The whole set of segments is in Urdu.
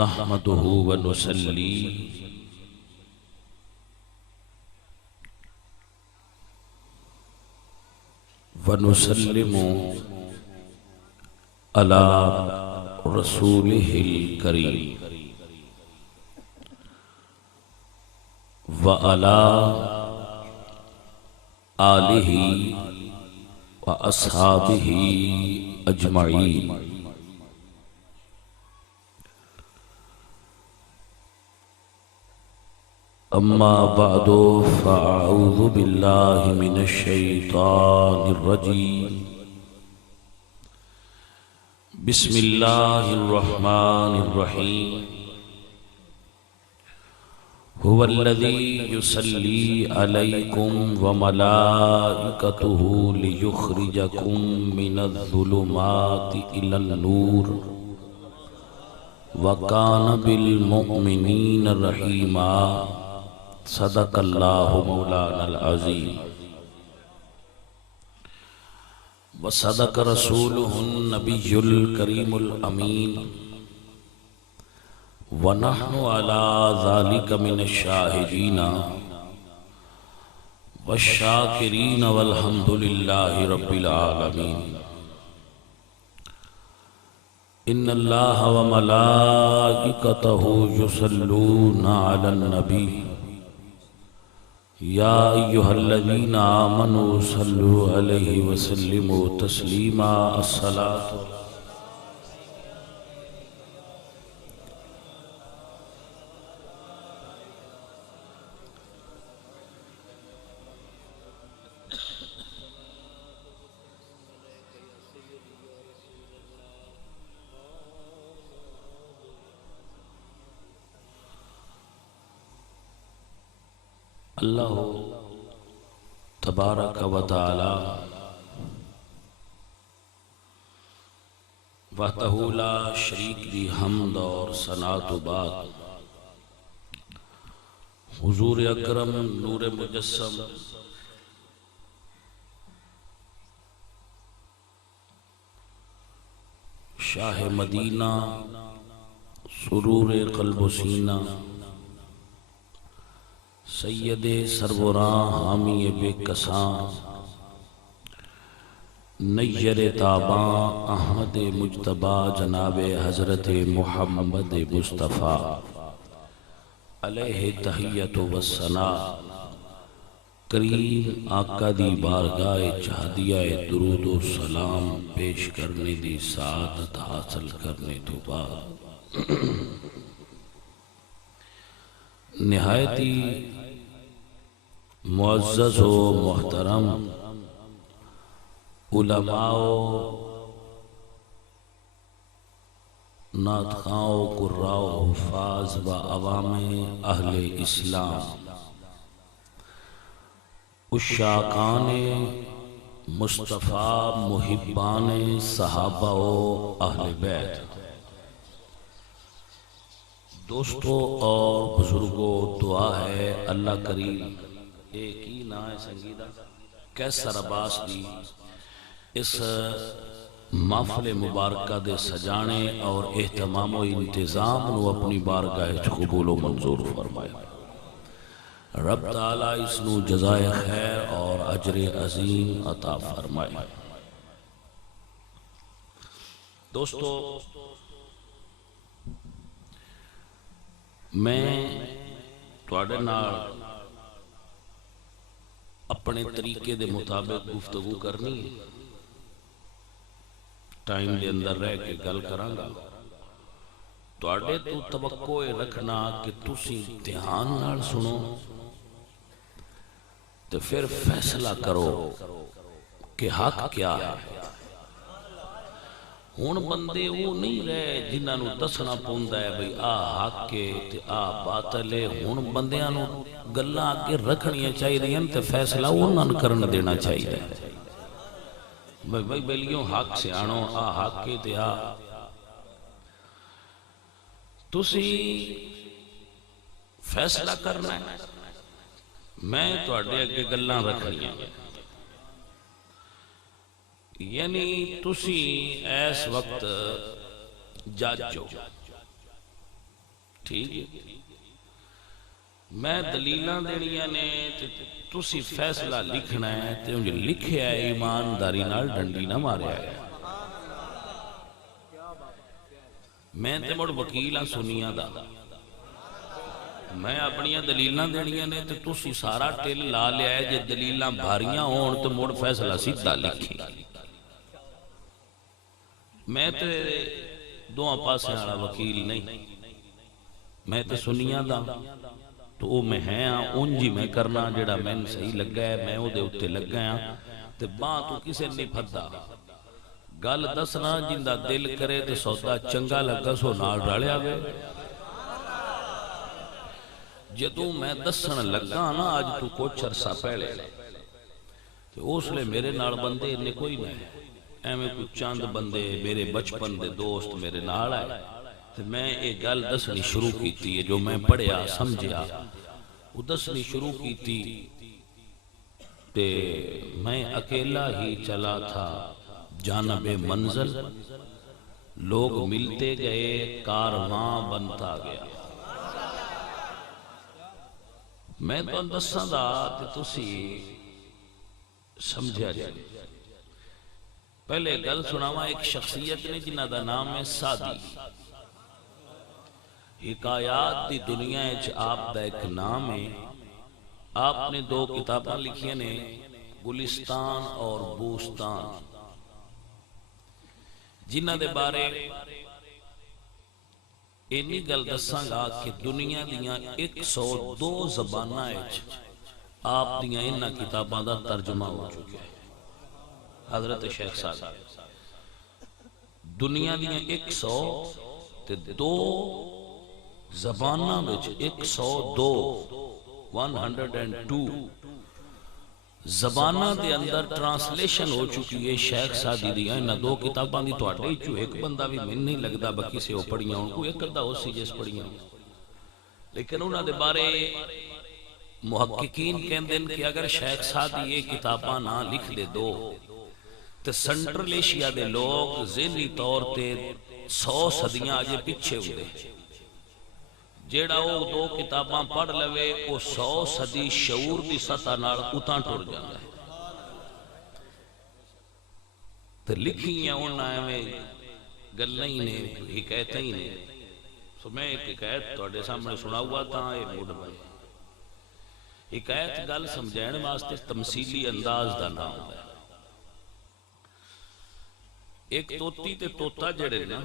نحمده ونصلي ونسلم على رسوله الكريم وعلى آله وأصحابه أجمعين. أما بعد فأعوذ بالله من الشيطان الرجيم. بسم الله الرحمن الرحيم. هو الذي يصلي عليكم وملائكته ليخرجكم من الظلمات إلى النور وكان بالمؤمنين رحيما. صدق الله مولانا العظيم وصدق رسوله النبي الكريم الأمين ونحن على ذلك من الشاهدين والشاكرين والحمد لله رب العالمين. إن الله وملائكته يصلون على النبي يا أيها الذين آمنوا صلوا عليه وسلموا تسليما. الصلاة اللہ تبارک و تعالی وحدہ لا شریک دی حمد اور ثنا تو بعد حضور اکرم نور مجسم شاہ مدینہ سرور قلب و سینہ سید سربراں حامی بے کساں نیر تاباں احمد مجتبی جناب حضرت محمد مصطفیٰ علیہ تحیت و ثنا. کریم آقا دی بارگاہ چہدیہ درود و سلام پیش کرنے دی سعادت حاصل کرنے تو بعد نہایتی معزز و محترم علماء ناطقاں قراء و حفاظ و عوام اہل اسلام عشاقان مصطفیٰ محبان صحابہ و اہل بیت دوستو اور بزرگوں دعا ہے اللہ کریم ایک ہی نا ہے سنگیدہ کیسر عباس دی اس محفل مبارکہ دے سجانے اور اہتمام و انتظام نو اپنی بارگاہ قبول و منظور فرمائے. رب تعالیٰ اس نو جزائے خیر اور اجر عظیم عطا فرمائے. دوستو میں تواڈے نال اپنے طریقے دے مطابق گفتگو کرنی ٹائم دے اندر رہ کے گل کرانگا. تواڈے تو توقع رکھنا کہ تسی دھیان نال سنو تو پھر فیصلہ کرو کہ حق کیا ہے. ہون بندے وہ نہیں رہے جنہاں نو دسنا پوندا ہے بھئی آ حق کے تے آ باطل ہے. ہون بندیاں نو گلاں اگے رکھنیاں چاہیے تے فیصلہ انہاں نوں کرن دینا چاہیے. بھئی بیلیوں حق سے آنو آ حق کے تے آ تسی فیصلہ کرنا ہے. میں تواڈے اگے گلاں رکھنیاں یعنی تسی ایس وقت جج ہو ٹھیک ہے میں دلیلاں دینیاں نے تسی فیصلہ لکھنا ہے تے انج لکھیا ہے ایمانداری نال ڈنڈی نہ ماریا ہے میں تے مڑ وکیلاں سنیاں دا میں اپنی دلیلاں دینیاں نے تے تسی سارا ٹل لا لیا ہے جے دلیلاں بھاریاں ہون تے مڑ فیصلہ سیدھا لکھی میں تے دو پاسے والا وکیل نہیں میں تے سنیاں دا تو وہ میں ہے انجی میں کرنا جڑا میں صحیح لگا ہے میں او دے اتے لگا ہے تے باں تو کسے نہیں پھدا گل دسنا جندہ دل کرے تے سودا چنگا لگا سو نال رالیا گئے جدوں میں دسن لگا نا آج تو کچھ عرصہ پہلے تو اس لئے میرے نال بندے انہیں کوئی نہیں ایمیں کچھ چاند بندے میرے بچپن دے دوست میرے نال آئے تو میں ایک گل دسنی شروع کی تھی جو میں پڑھیا سمجھیا وہ دسنی شروع کی تھی تے میں اکیلا ہی چلا تھا جانب منزل لوگ ملتے گئے کارواں بنتا گیا میں تو دساں دا تے تسی سمجھا جائے پہلے گل سناواں ایک شخصیت نے جنہ دا نام ہے سادی حکایات دی دنیا اچ آپ دا ایک نام ہے آپ نے دو کتاباں لکھیاں نے گلستان اور بوستان جنہ دے بارے اینی گل دساں گا کہ دنیا دیاں 102 زباناں اچ آپ دیاں انہاں کتاباں دا ترجمہ ہو چکا ہے حضرت شیخ صاحب دنیا دیاں 102 زباناں وچ 102 زباناں دے اندر ٹرانسلیشن ہو چکی ہے شیخ سادی دیاں انہاں دو کتاباں دی تواڈے چوں ایک بندہ بھی من نہیں لگدا باقی سے او پڑھیاں ہون کوئی ایک ادھا ہو سی جس پڑھیاں لیکن انہاں دے بارے محققین کہندے ہیں کہ اگر شیخ سادی یہ کتاباں نہ لکھ دے دو تو سنٹرل ایشیا دے لوگ ذہنی طور تے 100 صدیاں آجے پیچھے ہوئے جیڑا وہ دو کتاباں پڑھ لوے وہ 100 صدی شعور دی سطح نال اتاں ٹر جاتا ہے تو لکھیاں انہاں میں گلیں ہی نے حکایتیں ہی نے سو میں ایک حکایت توڑے سامنے سنا ہوا تھا یہ موڈ بھائی حکایت گل سمجھائن واسطے تمثیلی انداز دا نام ہے ایک توتی تے توتا جڑے نا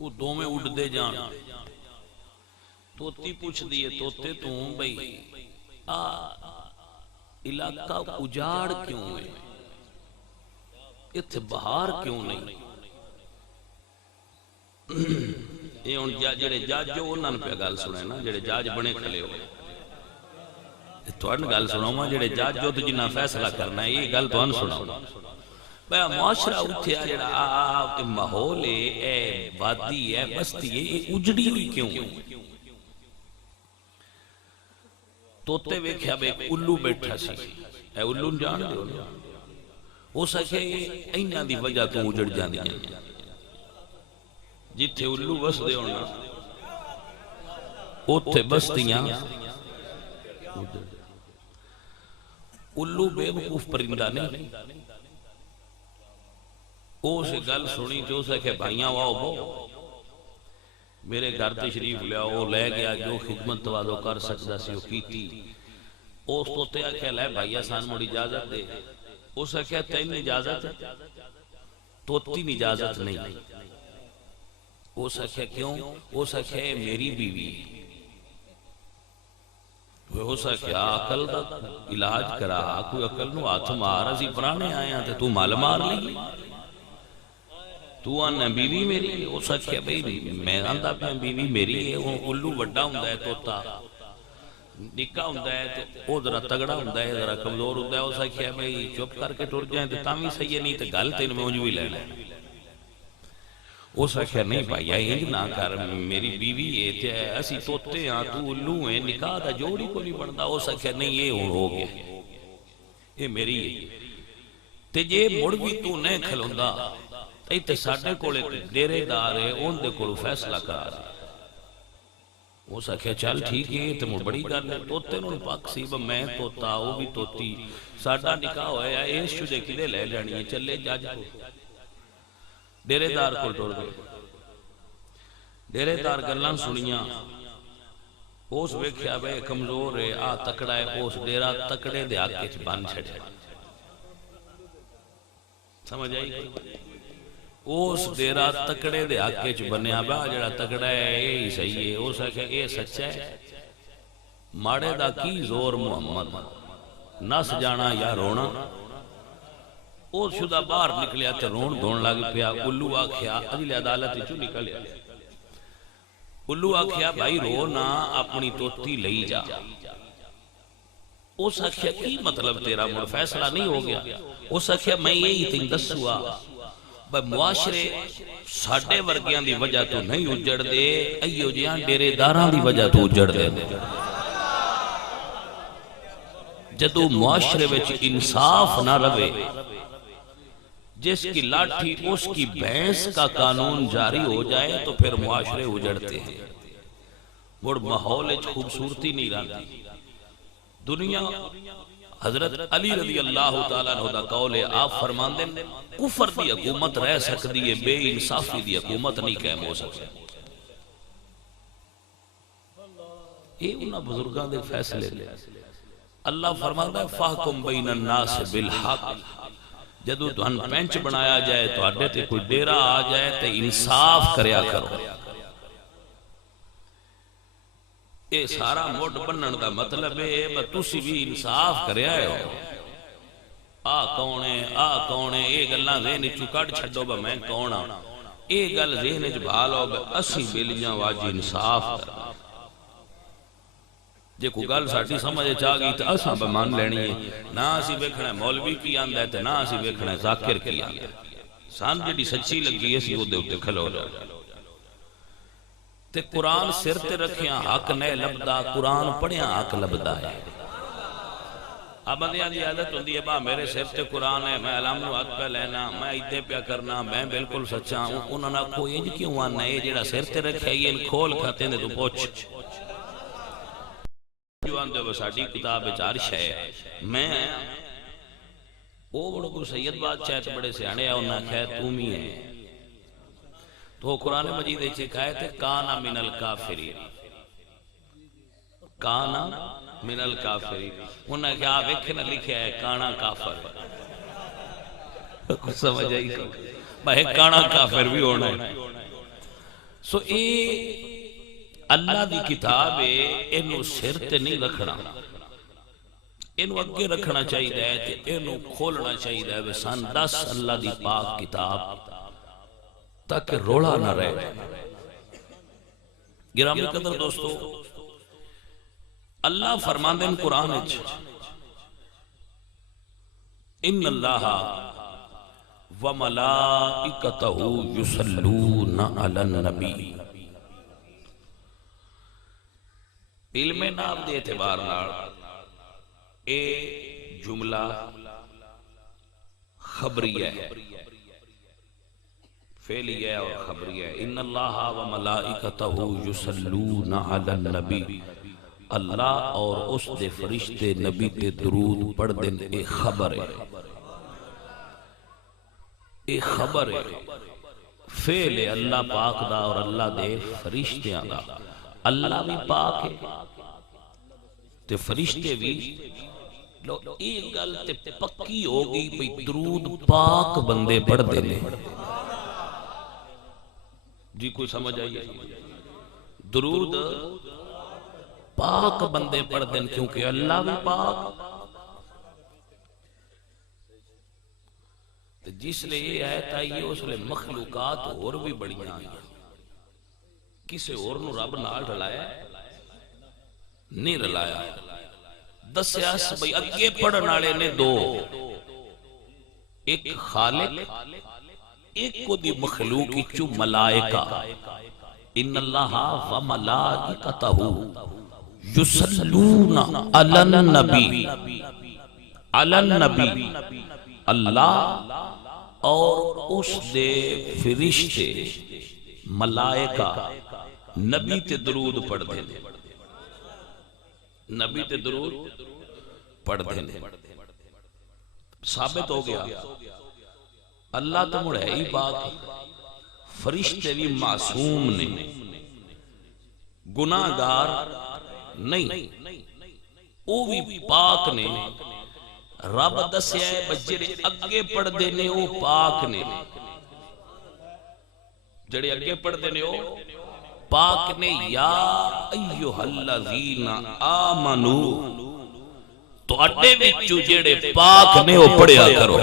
وہ دو میں اڑ دے جان توتی پوچھ دیئے توتے تو بھئی علاقہ اجاڑ کیوں ہے اتھ بہار کیوں نہیں یہ ان جڑے جاج جو انہاں نے پہ گل سنے نا جڑے جاج بنے کھلے ہوئے توڑن گل سناؤں جڑے جاج جو تو جنہ فیصلہ کرنا ہے یہ گل تو ان سناؤں بھئی معاشرہ اتھیا جڑا آپ ماحول ہے وادی ہے بستی ہے یہ اجڑی ہوئی کیوں توتے ویکھیا بے ایک الو بیٹھا سی اے الو جان دے ہو سکے اینہ دی وجہ تو اجڑ جاندی ہیں جتھے الو بس دے ہونا اتھے بستیاں الو بے وقوف پرندہ نہیں او سے گل سنی جو سکے بھائیاں واؤ بو میرے گھر تشریف لیا وہ لے گیا جو خدمت توازو کر سکتا سی وہ کی تھی اس تو تے آکھے لے بھائیہ سان موڑی اجازت دے اس آکھے تین اجازت تو تین اجازت نہیں اس آکھے کیوں اس آکھے میری بیوی وہ آکھے عقل دا علاج کرا کوئی عقل نو ہاتھ مار اسی پرانے آئے ہیں تو مال مار لی تو آنا بیوی میری ہے اس آکھے بھئی میں آندہ پہ بیوی میری ہے وہ الو وڈا ہوں ہے توتا نکا ہوں ہے تو وہ ذرا تگڑا ہوں ہے ذرا کمزور ہوں ہے اس آکھے بھئی چپ کر کے ٹر جائیں تو تامی صحیح نہیں تو گل تین میں انجوی لینا اس آکھے نہیں بھائی انج نہ کر میری بیوی ہے تے اسی توتے ہاں تو الو ہیں نکاح دا جوڑی کو نہیں بنتا اس آکھے نہیں یہ ہو گیا یہ میری ہے تے جے مڑ بھی تو نہیں کھلوندا ایتھے ساڈے کول ایک ڈیرے دار ہے اون دے کول فیصلہ کرا دے وہ سکھے چل ٹھیک ہے تے مڑ بڑی گل ہے توتے نوں پاک سی میں توتا وہ بھی توتی ساڈا نکاح ہویا اس شدے کدے لے لینی ہے چلے جج کو ڈیرے دار کول ٹر گئے ڈیرے دار گلاں سنیاں اس ویکھیا بے کمزور ہے آ تکڑا ہے اس ڈیرا تکڑے دے حق وچ بن چھڑیا سمجھ آئی اس ڈیرا تکڑے دے حق وچ بنیا با جڑا تکڑا ہے یہ صحیح ہے اس کہ یہ سچا ہے ماڑے دا کی زور محمد نس جانا یا رونا او شدہ باہر نکلیا تے رون دھون لگ پیا الو آکھیا اگلی عدالت وچوں نکلیا الو آکھیا بھائی رو نہ اپنی توتی لئی جا اس آکھیا کی مطلب تیرا مڑ فیصلہ نہیں ہو گیا اس آکھیا میں یہی تین دسوا بھائی معاشرے ساڑھے ورگیاں دی وجہ تو نہیں اجڑ دے ایو جیاں ڈیرے داراں دی وجہ تو اجڑ دے جدو معاشرے وچ انصاف نہ روے جس کی لاٹھی اس کی بھینس کا قانون جاری ہو جائے تو پھر معاشرے اجڑتے ہیں مڑ ماحول خوبصورتی نہیں رہتی دنیا حضرت علی رضی اللہ تعالیٰ عنہ دا قول ہے آپ فرمان دیں کفر دی حکومت رہ سکتی ہے بے انصافی دی حکومت نہیں قائم ہو سکتی یہ انہاں بزرگاں دے فیصلے لے اللہ فرماتا ہے فاحکم بین الناس بالحق جدو تو ہن پینچ بنایا جائے تو اڈے تے کوئی ڈیرہ آ جائے تے انصاف کریا کرو اے سارا موڈ بنن دا مطلب ہے بس تسی بھی انصاف کریا ہو آ کونے اے گلاں ذہن چوں کڈ چھڈو با میں کون ہاں اے گل ذہن وچ بھالو اسی بیلیاں واجی انصاف کر جے کوئی گل ساڈی سمجھ آ گئی تے اساں بے مان لینی ہے نہ اسی ویکھنا ہے مولوی کی آندا ہے تے نہ اسی ویکھنا ہے ذاکر کی آندا ہے سان جڑی سچی لگی اسی او دے اوتے کھلو جا تے قرآن سر تے رکھیاں حق نہیں لبدا قرآن پڑھیاں حق لبدا ہے اب بندیاں دی عادت ہوندی ہے با میرے سر تے قرآن ہے میں علام نو حق پہ لینا میں ایدے پہ کرنا میں بالکل سچا ہوں انہوں نے کوئی انج کیوں آنا ہے جڑا سر تے رکھیا یہ کھول کھاتے ہیں تو پوچھ جو آندے وہ ساڑھی کتاب چارش ہے میں وہ بڑو کو سید بادشاہ تے بڑے سیانے ہیں انہاں کہے تم ہی ہے تو قرآن مجید ایچے کہے تھے کانا من الکافرین کانا من الکافرین انہاں کہا ویکھنا لکھے ہے کانا کافر کچھ سمجھ آئی بھائی کانا کافر بھی ہونا ہے سو اے اللہ دی کتاب ہے انہوں سر تے نہیں رکھنا انہوں اگے رکھنا چاہیے ہے انہوں کھولنا چاہیے ہے سان 10 اللہ دی پاک کتاب تاکہ روڑا نہ رہے گرامی قدر دوستو اللہ فرمان دیں قرآن اچھ ان اللہ وملائکتہ یصلون علی النبی علم نام دے اعتبار اے جملہ خبریہ ہے فعلیہ اور خبریہ ہے ان اللہ و ملائکتہ یصلون علی النبی اللہ اور اس دے فرشتے نبی تے درود پڑھ دیں اے خبر ہے اے خبر ہے فعل ہے اللہ پاک دا اور اللہ دے فرشتیاں دا اللہ بھی پاک ہے تے فرشتے بھی لو ایک گل تے پکی ہوگی بھئی درود پاک بندے پڑھ دینے جی کوئی سمجھ آئیے درود پاک بندے پڑھ دیں کیونکہ اللہ بھی پاک جس لئے یہ آیت آئی ہے اس لئے مخلوقات اور بھی بڑیاں آئی کسے اور نو رب نال رلایا نہیں رلایا دسیا بھئی اگے پڑھن والے نے دو ایک خالق ایک کو دی مخلوق چو ملائکہ ان اللہ و ملائکتہ یصلون علی النبی اللہ اور اس دے فرشتے ملائکہ نبی تے درود پڑھ دے، نبی تے درود پڑھ دے۔ ثابت ہو گیا اللہ تو مڑ ہے ہی بات، فرشتے بھی معصوم نے، گناہگار نہیں، وہ بھی پاک نے۔ رب دسیا ہے بجڑے اگے پڑھ دے نے وہ پاک نے، جڑے اگے پڑھ دے نے وہ پاک نے۔ یا ایھا الذین آمنو، تو اڈے وچوں جڑے پاک نے وہ پڑھیا کرو۔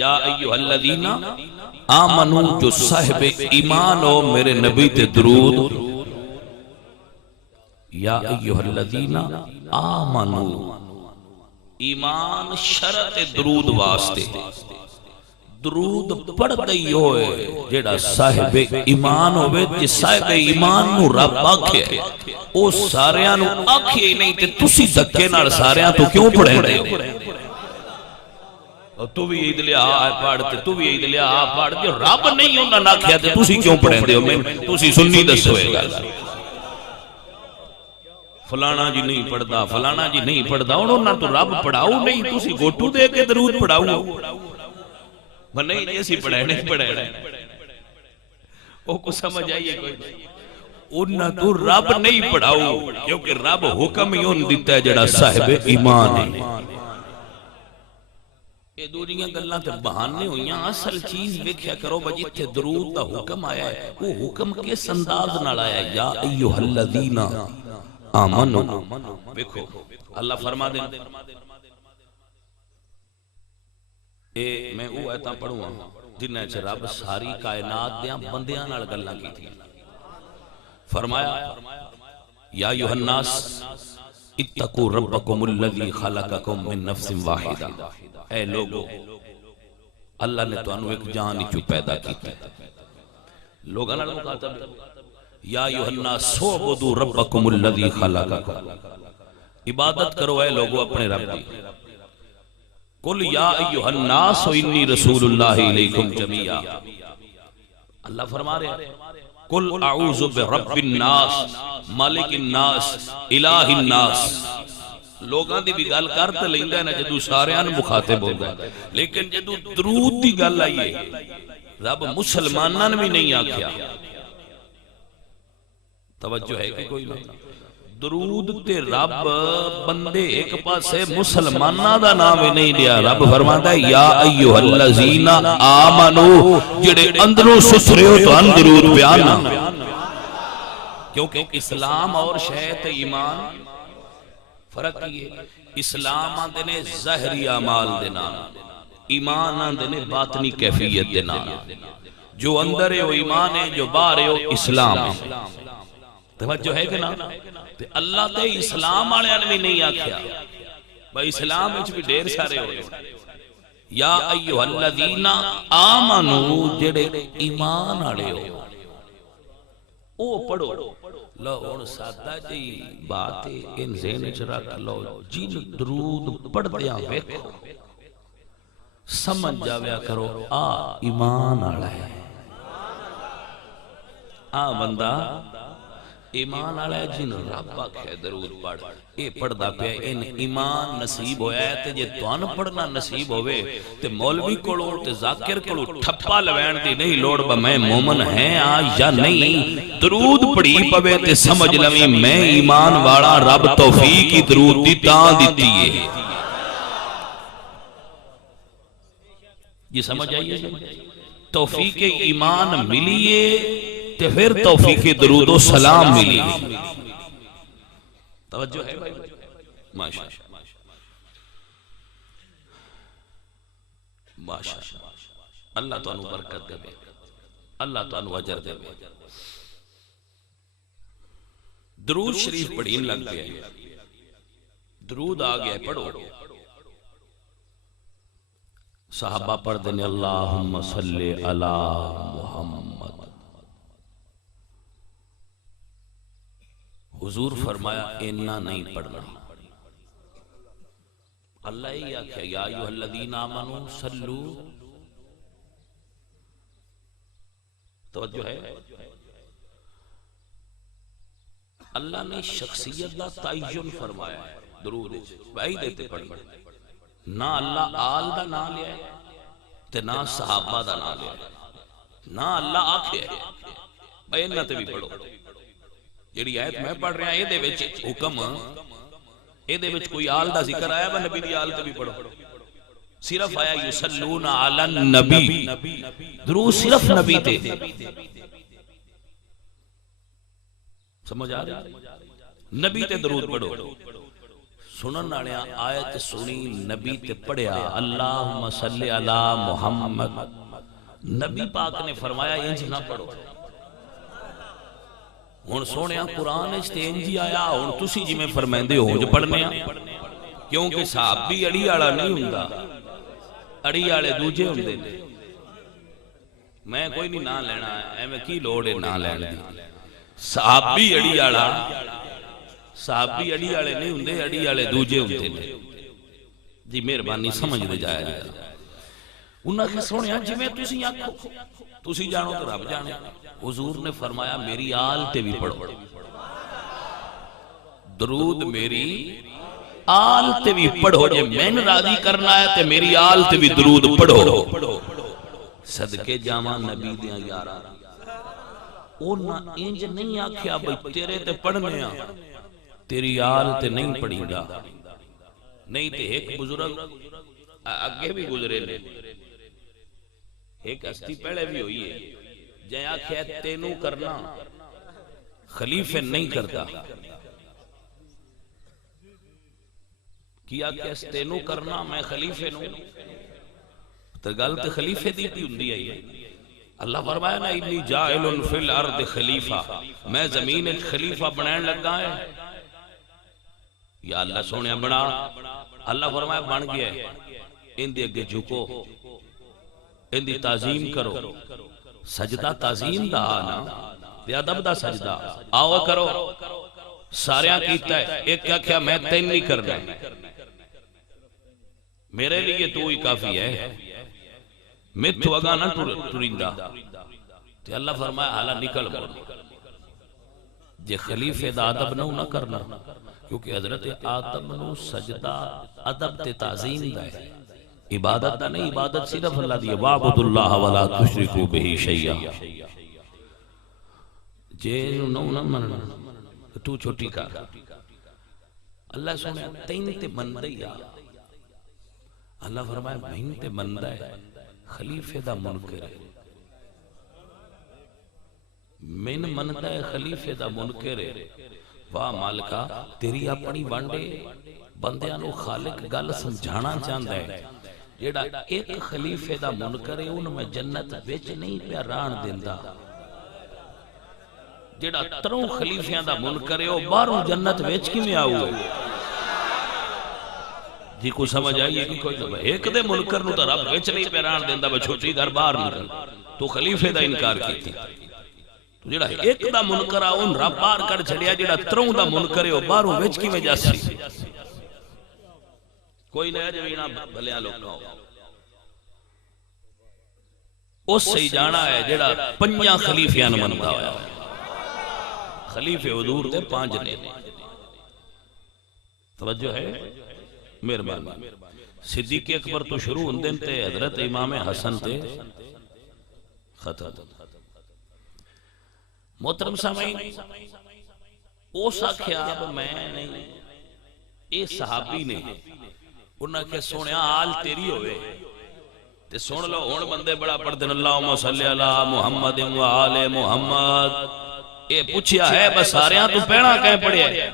یا ایھا الذین آمنو، جو صاحب ایمان ہو میرے نبی تے درود۔ یا ایھا الذین آمنو، ایمان شرط درود واسطے، درود پڑھ دئی ہوئے جیڑا صاحب ایمان ہوئے۔ جی صاحب ایمان نو رب آکھے او ساریاں نو آکھے ہی نہیں، تے تسی دھکے نال ساریاں تو کیوں پڑھیں دے ہو؟ تو بھی عید لیا پڑھتے، تو بھی عید لیا پڑھتے، رب نہیں ہونا نہ کیا تے تسی کیوں پڑھیں دے ہو؟ تسی سنی دسوئے گا، فلانا جی نہیں پڑھدا، فلانا جی نہیں پڑھدا، انہوں نے تو رب پڑھاؤ نہیں، تسی گوٹو دے کے درود پڑھاؤ۔ نہیں جیسی پڑھے نہیں پڑھے وہ کو سمجھ آئیے کوئی نہیں، انہاں تو رب نہیں پڑھاؤ، کیونکہ رب حکم ہی ان دیتا ہے جڑا صاحب ایمان ہے۔ یہ دوریاں گلاں تے بہانے ہوئیاں، اصل چیز ویکھیا کرو بجی تے درود دا حکم آیا ہے، وہ حکم کس انداز نال آیا ہے؟ یا ایھا الذین آمنو، دیکھو اللہ فرما دیں، اے میں وہ ایتا پڑھوں ہاں جنہیں چھ رب ساری کائنات دیاں بندیاں نال گلاں کی تھی۔ فرمایا یا ایھا الناس اتقوا ربکم الذی خلقکم من نفس واحدہ، اے لوگو اللہ نے تو انو ایک جان ہی پیدا کیتا ہے۔ لوگاں نال مخاطب یا ایھا الناس اعبدوا ربکم الذی خلقکم، عبادت کرو اے لوگو اپنے رب کی۔ قل یا ایھا الناس انی رسول اللہ علیکم جمیعا، اللہ فرما رہے ہیں قل اعوذ برب الناس مالک الناس الہ الناس۔ لوگاں دی بھی گل کرتے لیندہ ہے نا جدو ساریاں مخاطب ہوتا ہے، لیکن جدو درود دی گل آئیے رب مسلمانان بھی نہیں آکھیا۔ توجہ ہے کہ کوئی نہیں؟ درود تے رب بندے ایک پاسے مسلمانہ دا نام ہی نہیں دیا، رب فرماتا ہے یا ایھا الذین آمنو، جڑے اندروں ستھرے ہو تو اندرود بیانا، کیونکہ اسلام اور شہد ایمان فرق کیے۔ اسلام آندے نے ظاہری اعمال دینا، ایمان آندے نے باطنی کیفیت دینا، جو اندر ہے وہ ایمان ہے، جو باہر ہے وہ اسلام ہے۔ توجہ ہے کہ نا؟ اللہ تے اسلام آنے بھی نہیں آکھیا، بھائی اسلام اچھ بھی ڈیر سارے ہوئے۔ یا ایھا الذین آمنو، جڑے ایمان آڑے ہو او پڑھو۔ لو ان سادہ جی بات ان ذہن چ رکھ لو، جن درود پڑھ دیاں ویکھو سمجھ جاویا کرو آ ایمان آڑا ہے، آ بندہ ایمان آڑا ہے جن رب آکھے درود پڑھ، اے پڑھ دا پہ ان ایمان نصیب ہویا ہے۔ تے جے توان پڑھنا نصیب ہوئے تے مولوی کولو تے ذاکر کولو ٹھپا لوین دی نہیں لوڑ با میں مومن ہیں آ یا نہیں، درود پڑھی پوے تے سمجھ لویں میں ایمان والا، رب توفیق کی درود دی تاں دیتی ہے۔ یہ سمجھ آئیے توفیق ایمان ملیے تے پھر توفیق درود و سلام ملی۔ توجہ ہے بھائی؟ ماشاءاللہ ماشاءاللہ، اللہ تو انو برکت دے، اللہ تو انو اجر دے۔ درود شریف پڑھین لگ گئے، درود آگیا پڑھو۔ صحابہ پڑھ دینے اللہم صلی علی محمد، حضور فرمایا اینا نہیں پڑھنا، اللہ ہی آکھیا یا ایھا الذین آمنوا صلو، توجہ ہے، اللہ نے شخصیت دا تعین فرمایا ہے درود وچ، بھائی دیتے پڑھ نہ اللہ آل دا نام لیا ہے تے نہ صحابہ دا نام لیا ہے، نہ اللہ آکھیا ہے بھائی انہاں تے بھی پڑھو، جیڑی آیت میں پڑھ رہا اے دے وچ حکم، اے دے وچ کوئی آل دا ذکر آیا نبی دی آل تے بھی پڑھو، صرف آیا یصلون علی النبی، درود صرف نبی تے، سمجھ آ رہا نبی تے درود پڑھو، سنن والے آیت سنی نبی تے پڑھیا اللہم صلی علی محمد، نبی پاک نے فرمایا انج نہ پڑھو، ہن سونیا قرآن اس تے انج ہی آیا، ہن تسی جی میں فرمائندے ہو جو پڑھنے کیونکہ صحابی اڑی والا نہیں ہوندا، اڑی والے دوجے ہوندے نے، میں کوئی نہیں نہ لینا ایویں کی لوڑ ہے نہ لین دی، صحابی اڑی والا، صحابی اڑی والے نہیں ہوندے، اڑی والے دوجے ہوندے نے، جی مہربانی سمجھ دے جایا جی، انہاں کہ سونیا جویں تسی آکھو، تسی جانو تو رب جانے، حضور نے فرمایا میری آل تے بھی پڑھو، درود میری آل تے بھی پڑھو، جے میں راضی کرنا ہے تے میری آل تے بھی درود پڑھو، صدقے جاواں نبی دیاں یاراں، انہاں انج نہیں آکھیا بھئی تیرے تے پڑھنے ہاں تیری آل تے نہیں پڑھی گا، نہیں تے ایک بزرگ اگے بھی گزرے لے، ایک ہستی پہلے بھی ہوئی ہے، جے آکھیا تینوں کرنا خلیفہ نہیں کرتا، کیا کہ تینوں کرنا میں خلیفے نوں، تو گل تے خلیفے دی بھی ہوندی ہے، اللہ فرمایا نا انی جاعل فی الارض خلیفہ، میں زمین وچ خلیفہ بنائن لگا ہے، یا اللہ سونیا بنا، اللہ فرمایا بن گیا ہے، ان دی اگے جھکو، ان دی تعظیم کرو، سجدہ تعظیم دا آنا، دی ادب دا سجدہ آؤ کرو، ساریاں کیتا ہے، ایک کیا کیا میں تین نہیں کرنا ہے، میرے لیے تو ہی کافی ہے، مت وگا نہ ٹرندہ، تے اللہ فرمایا حالا نکل مر، جے خلیفے دا ادب نہ کرنا، کیونکہ حضرت آدم نو سجدہ ادب تے تعظیم دا ہے، عبادت دا نہیں، عبادت صرف اللہ دی، وَاعْبُدُوا اللَّهَ وَلَا تُشْرِكُوا بِهِ شَيْئًا، جے نو نہ مننا تو چھوٹی کر، اللہ سنے تین تے مندہ یا، اللہ فرمائے میں تے مندہ ہے، خلیفے دا منکر ہے، من مندہ ہے خلیفے دا منکر ہے، واہ مالکہ تیری اپنی وانڈے بندیاں نو خالق گل سمجھانا چاہتا ہے، جیڑا ایک خلیفے دا منکر ہے ان میں جنت وچ نہیں پیا ران دیندا، جیڑا تروں خلیفیاں دا منکر ہے وہ باہروں جنت وچ کیویں آؤ، جی کو سمجھ آئیے کہ کوئی نہ، ایک دے منکر نو تے رب وچ نہیں پیا ران دیندا، وہ چھوٹی گھر باہر نکل، تو خلیفے دا انکار کیتی، تو جیڑا ایک دا منکر آن رب باہر کر چھڑیا، جیڑا تروں دا منکر ہے وہ باہروں وچ کیویں جاسی، کوئی نہ جوینا بھلیاں لوکاں ہو، اس سے جانا ہے جیڑا پنجاں خلیفیاں نو مندا ہویا، خلیفے حضور دے 5 نے، توجہ ہے مہربانی، صدیق اکبر تو شروع ہوندے تے حضرت امام حسن تے ختم، محترم سامعین اس آکھیا اب میں نہیں، اے صحابی نے انہاں کہ سونیا آل تیری ہوئے، تے سن لو ہن بندے بڑا پڑھدے اللہم صلی علی محمد و آل محمد، اے پوچھیا ہے بس ساریاں تو پہنا کہیں پڑھیا ہے،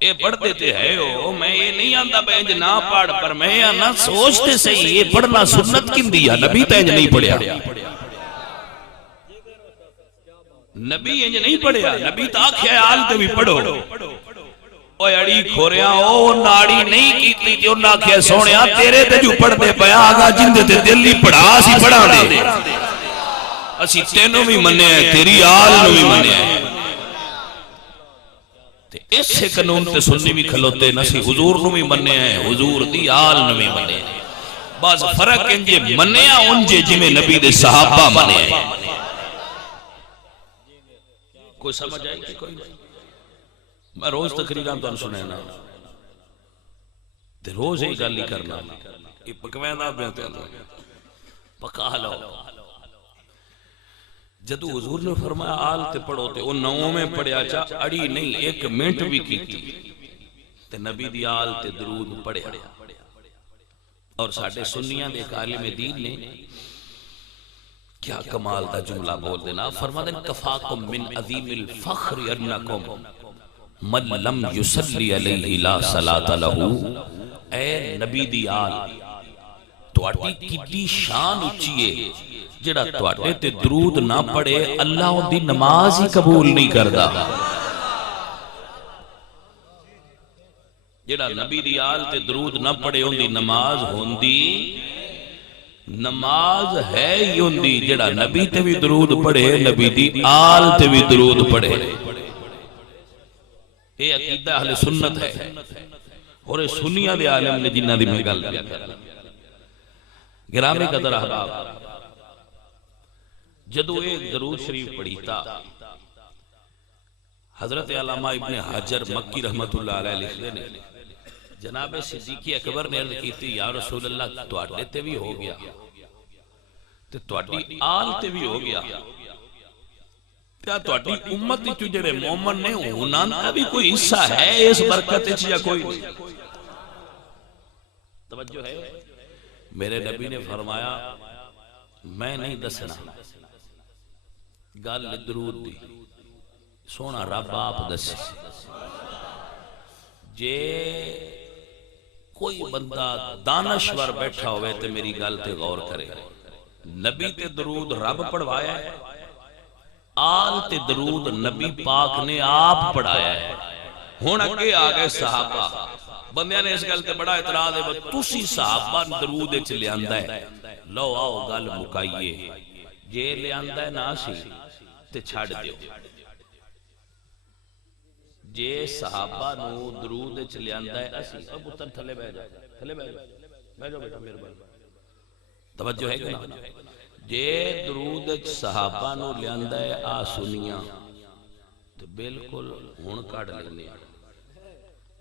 اے پڑھ دیتے ہے ہو، میں یہ نہیں آندہ بینج نہ پڑھ، پر میں یہ نہ سوچتے صحیح یہ پڑھنا سنت کن دیا، نبی تینج نہیں پڑھیا، نبی انج نہیں پڑھیا، نبی تا خیال تے بھی پڑھو، اوہ اڑی کھوریاں او ناڑی نہیں کیتی جو نہ کہے سونیا تیرے تے جو پڑھ دے پیا آگا جندے تے دلی پڑھا سی پڑھا دے، اسی تینوں بھی مننے ہیں تیری آل نو بھی مننے ہیں، تے اسے قانون تے سنی بھی کھلوتے نسی حضور نو بھی مننے ہیں حضور دی آل نو بھی مننے ہیں بعض فرق انجے منیا انجے جمیں نبی دے صحابہ مننے ہیں کوئی سمجھ آئی کہ کوئی نہیں میں روز تقریران تو سنے نا تے روز ہی گالی کرنا یہ پکویں دا بیتے ہیں پکا لو جدو حضور نے فرمایا آل تے پڑھو تے ان نووں میں پڑھیا چا اڑی نہیں ایک منٹ بھی کیتی تے نبی دی آل تے درود پڑھیا اور ساڑھے سنیاں دے عالم دین نے کیا کمال دا جملہ بول دینا فرما دیں کفاکم من عظیم الفخر انکم من لم یسلی علیہ لا صلاة لہو اے نبی دی آل تواٹی کتنی شان اچھئے جڑا تواٹے تے درود نہ پڑے اللہ ان دی نماز ہی قبول نہیں کردا جڑا نبی دی آل تے درود نہ پڑے ان دی نماز ہوندی نماز ہے ہی ہوندی جڑا نبی تے بھی درود پڑے نبی دی آل تے بھی درود پڑے یہ عقیدہ اہل سنت ہے اور سنیاں دے عالم نے جنہ دی میں گل کیا گرامی قدر احباب جدو ایک درود شریف پڑھیتا حضرت علامہ ابن حجر مکی رحمت اللہ علیہ لکھتے نے جناب صدیقی اکبر نے عرض کی تھی یا رسول اللہ تواڈے تے بھی ہو گیا تے تواڈی آل تے بھی ہو گیا کیا تواڈی امت وچ جڑے مومن نے انہاں دا بھی کوئی حصہ ہے اس برکت وچ یا کوئی نہیں توجہ ہے میرے نبی نے فرمایا میں نہیں دسنا گل درود دی سونا رب آپ دسے جے کوئی بندہ دانشور بیٹھا ہوئے تے میری گل تے غور کرے نبی تے درود رب پڑھوایا ہے آل تے درود نبی پاک نے آپ پڑھایا ہے ہون اگے آگئے صحابہ بندیاں نے اس گل تے بڑا اعتراض ہے تسی صحابہ درود اچ لے آندا ہے لو آؤ گل مکائیے جے لے آندا ہے ناسی تے چھڑ دیو جے صحابہ نو درود اچ لے آندا ہے اسی اب پتر تھلے بیٹھ جا تھلے بیٹھ جاؤ بیٹا مہربانی توجہ ہے کہ نا جے درود اچ صحابہ نو لے آندا ہے آ سنیاں تے بالکل ہن کڈ لینے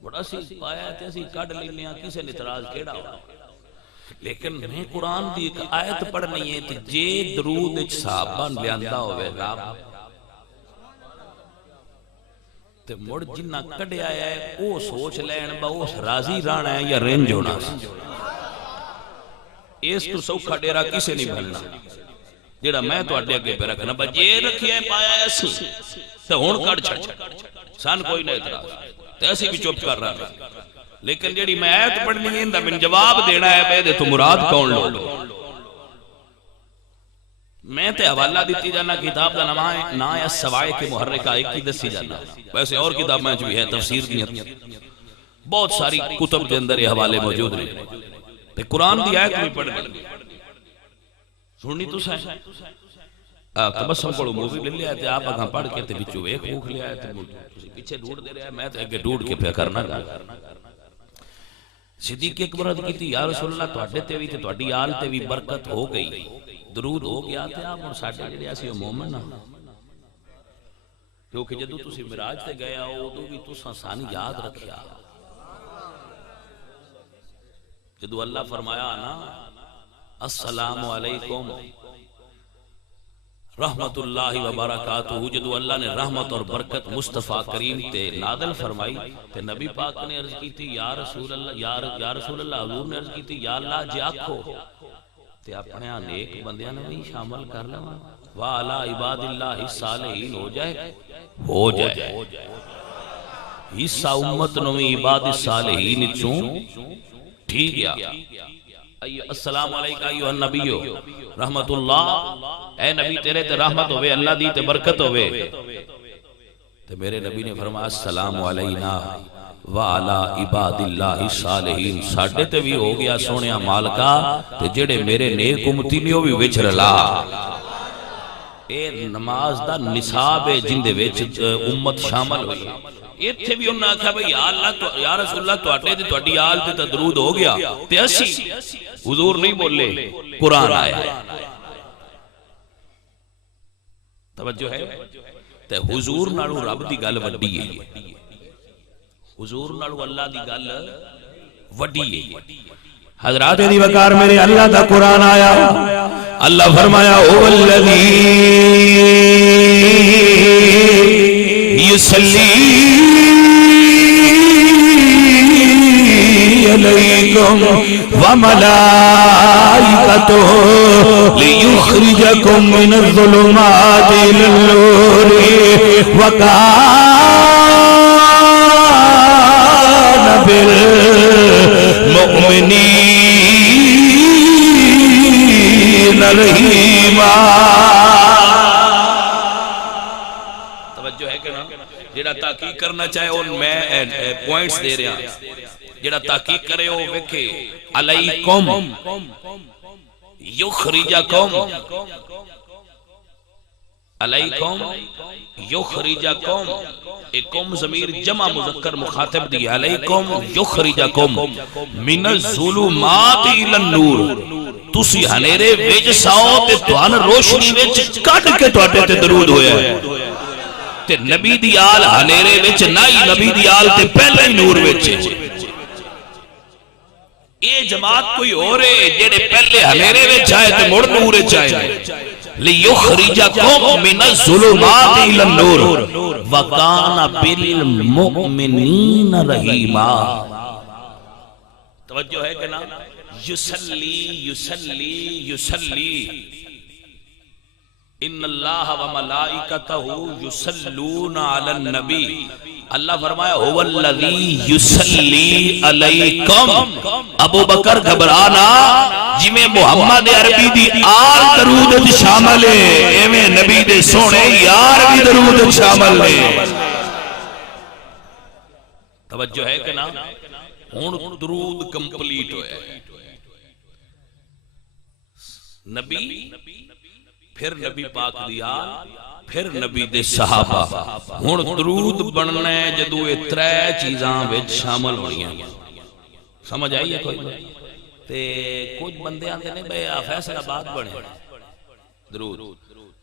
بڑا سی پایا تے اسی کڈ لینے کسے نے اعتراض کیڑا ہو لیکن میں قرآن دی ایک آیت پڑھنی ہے تے جے درود اچ صحابہ لے آندا ہوئے رب تے مڑ جنہ کڈیا ہے او سوچ لین با اس راضی رانا ہے یا رنج ہونا اس تو سوکھا ڈیرا کسے نہیں بھلنا جیڑا میں تو اڈے اگے پہ رکھنا با جے رکھی ہے پایا ایسی تے ہون کڑ چھڑ سان کوئی نہیں اعتراض تے ایسی بھی چپ کر رہا ہے لیکن جیڑی میں آیت پڑھنی ہے اندہ من جواب دینا ہے بے دے تو مراد کون لو میں تے حوالہ دیتی جانا کتاب دا نا یا سوائے کے محرکہ ایک کی دسی جانا ویسے اور کتاب میں جو ہے تفسیر دی بہت ساری کتب کے اندر یہ حوالے موجود رہے تے قرآن دی آیت بھی پڑھ گئی سننی تو سائے تبسم کو مووی لے لیا تے آپ اگاں پڑھ کے تے بچو ایک بھوک لیا ہے تے پیچھے ڈھونڈ دے رہا ہے میں تے اگے ڈھونڈ کے پہ کرنا گا صدیق اکبر عرض کی تھی یا رسول اللہ تواڈے تے بھی تے تواڈی آل تے بھی برکت ہو گئی درود ہو گیا تے آپ اور ساڈے جڑے اسی مومن ہاں کیونکہ جدو تسی معراج تے گیا ہو تو بھی تساں سان یاد رکھیا جدو اللہ فرمایا نا السلام علیکم رحمت اللہ وبرکاتہ جدو اللہ نے رحمت اور برکت مصطفیٰ کریم تے نادل فرمائی تے نبی پاک نے عرض کی تھی یا رسول اللہ یا رسول اللہ حضور نے عرض کی تھی یا اللہ جے آکھو تے اپنے نیک بندیاں نے بھی شامل کر لوا وَعَلَىٰ عِبَادِ اللَّهِ الصَّالِحِينَ ہو جائے حصہ امت نوی عباد الصالحین چون ٹھیک گیا السلام علیکہ ایوہ النبیو رحمت اللہ اے نبی تیرے تے رحمت ہوئے اللہ دی تے برکت ہوئے تے میرے نبی نے فرمایا السلام علینا وَعَلَىٰ عِبَادِ اللَّهِ الصَّالِحِينَ ساڑھے تے بھی ہو گیا سونیا مالکا تے جڑے میرے نیک امتی نہیں ہو بھی وچ رلا اے نماز دا نصاب ہے جن دے وچ امت شامل ہوئی ایتھے بھی انہاں آکھا بھئی یا اللہ یا رسول اللہ تواڈے تے تواڈی آل تے درود ہو گیا تے اسی حضور نہیں بولے قرآن آیا توجہ ہے تے حضور نالوں رب دی گل وڈی ہے حضور نالوں اللہ دی گل وڈی ہے حضرات دی وقار میرے اللہ دا قرآن آیا اللہ فرمایا او الذی یصلی علیکم وملائکتہ لیخرجکم من الظلمات الی النور وکان بالمؤمنین رحیما توجہ ہے کہ نا جیڑا تحقیق کرنا چاہے ان میں پوائنٹس دے رہا جیڑا تحقیق کرے ہو وکھے علیکم یخرجکم علیکم یخرجکم ایکم ضمیر جمع مذکر مخاطب دی علیکم یخرجکم من الظلمات الی النور تسی ہنیرے وچ ساؤ تے تہن روشنی وچ کڈ کے تواڈے تے درود ہویا ہے تے نبی دی آل ہنیرے وچ نہیں نبی دی آل تے پہلے ہی نور وچ اے جماعت کوئی ہو رہے جڑے پہلے ہنیرے وچ آئے تے مڑ نور وچ آئے لیخرجکم من الظلمات الی النور وکان بالمؤمنین رحیما توجہ ہے کہ نا یصلی یصلی یصلی ان اللہ و ملائکتہ یصلون علی النبی اللہ فرمایا هو الذی یصلی علیکم ابو بکر گھبرانا جی میں محمد عربی دی آل درود شامل ہے ایویں نبی دے سونے یار بھی درود شامل ہے توجہ ہے کہ نا ہن درود کمپلیٹ ہویا ہے نبی پھر نبی پاک دی آل پھر نبی دے صحابہ ہن درود بننا ہے جدو اے ترے چیزاں وچ شامل ہوئیاں سمجھ آئی ہے کوئی تے کچھ بندے آندے نے بے فیصل آباد بنے درود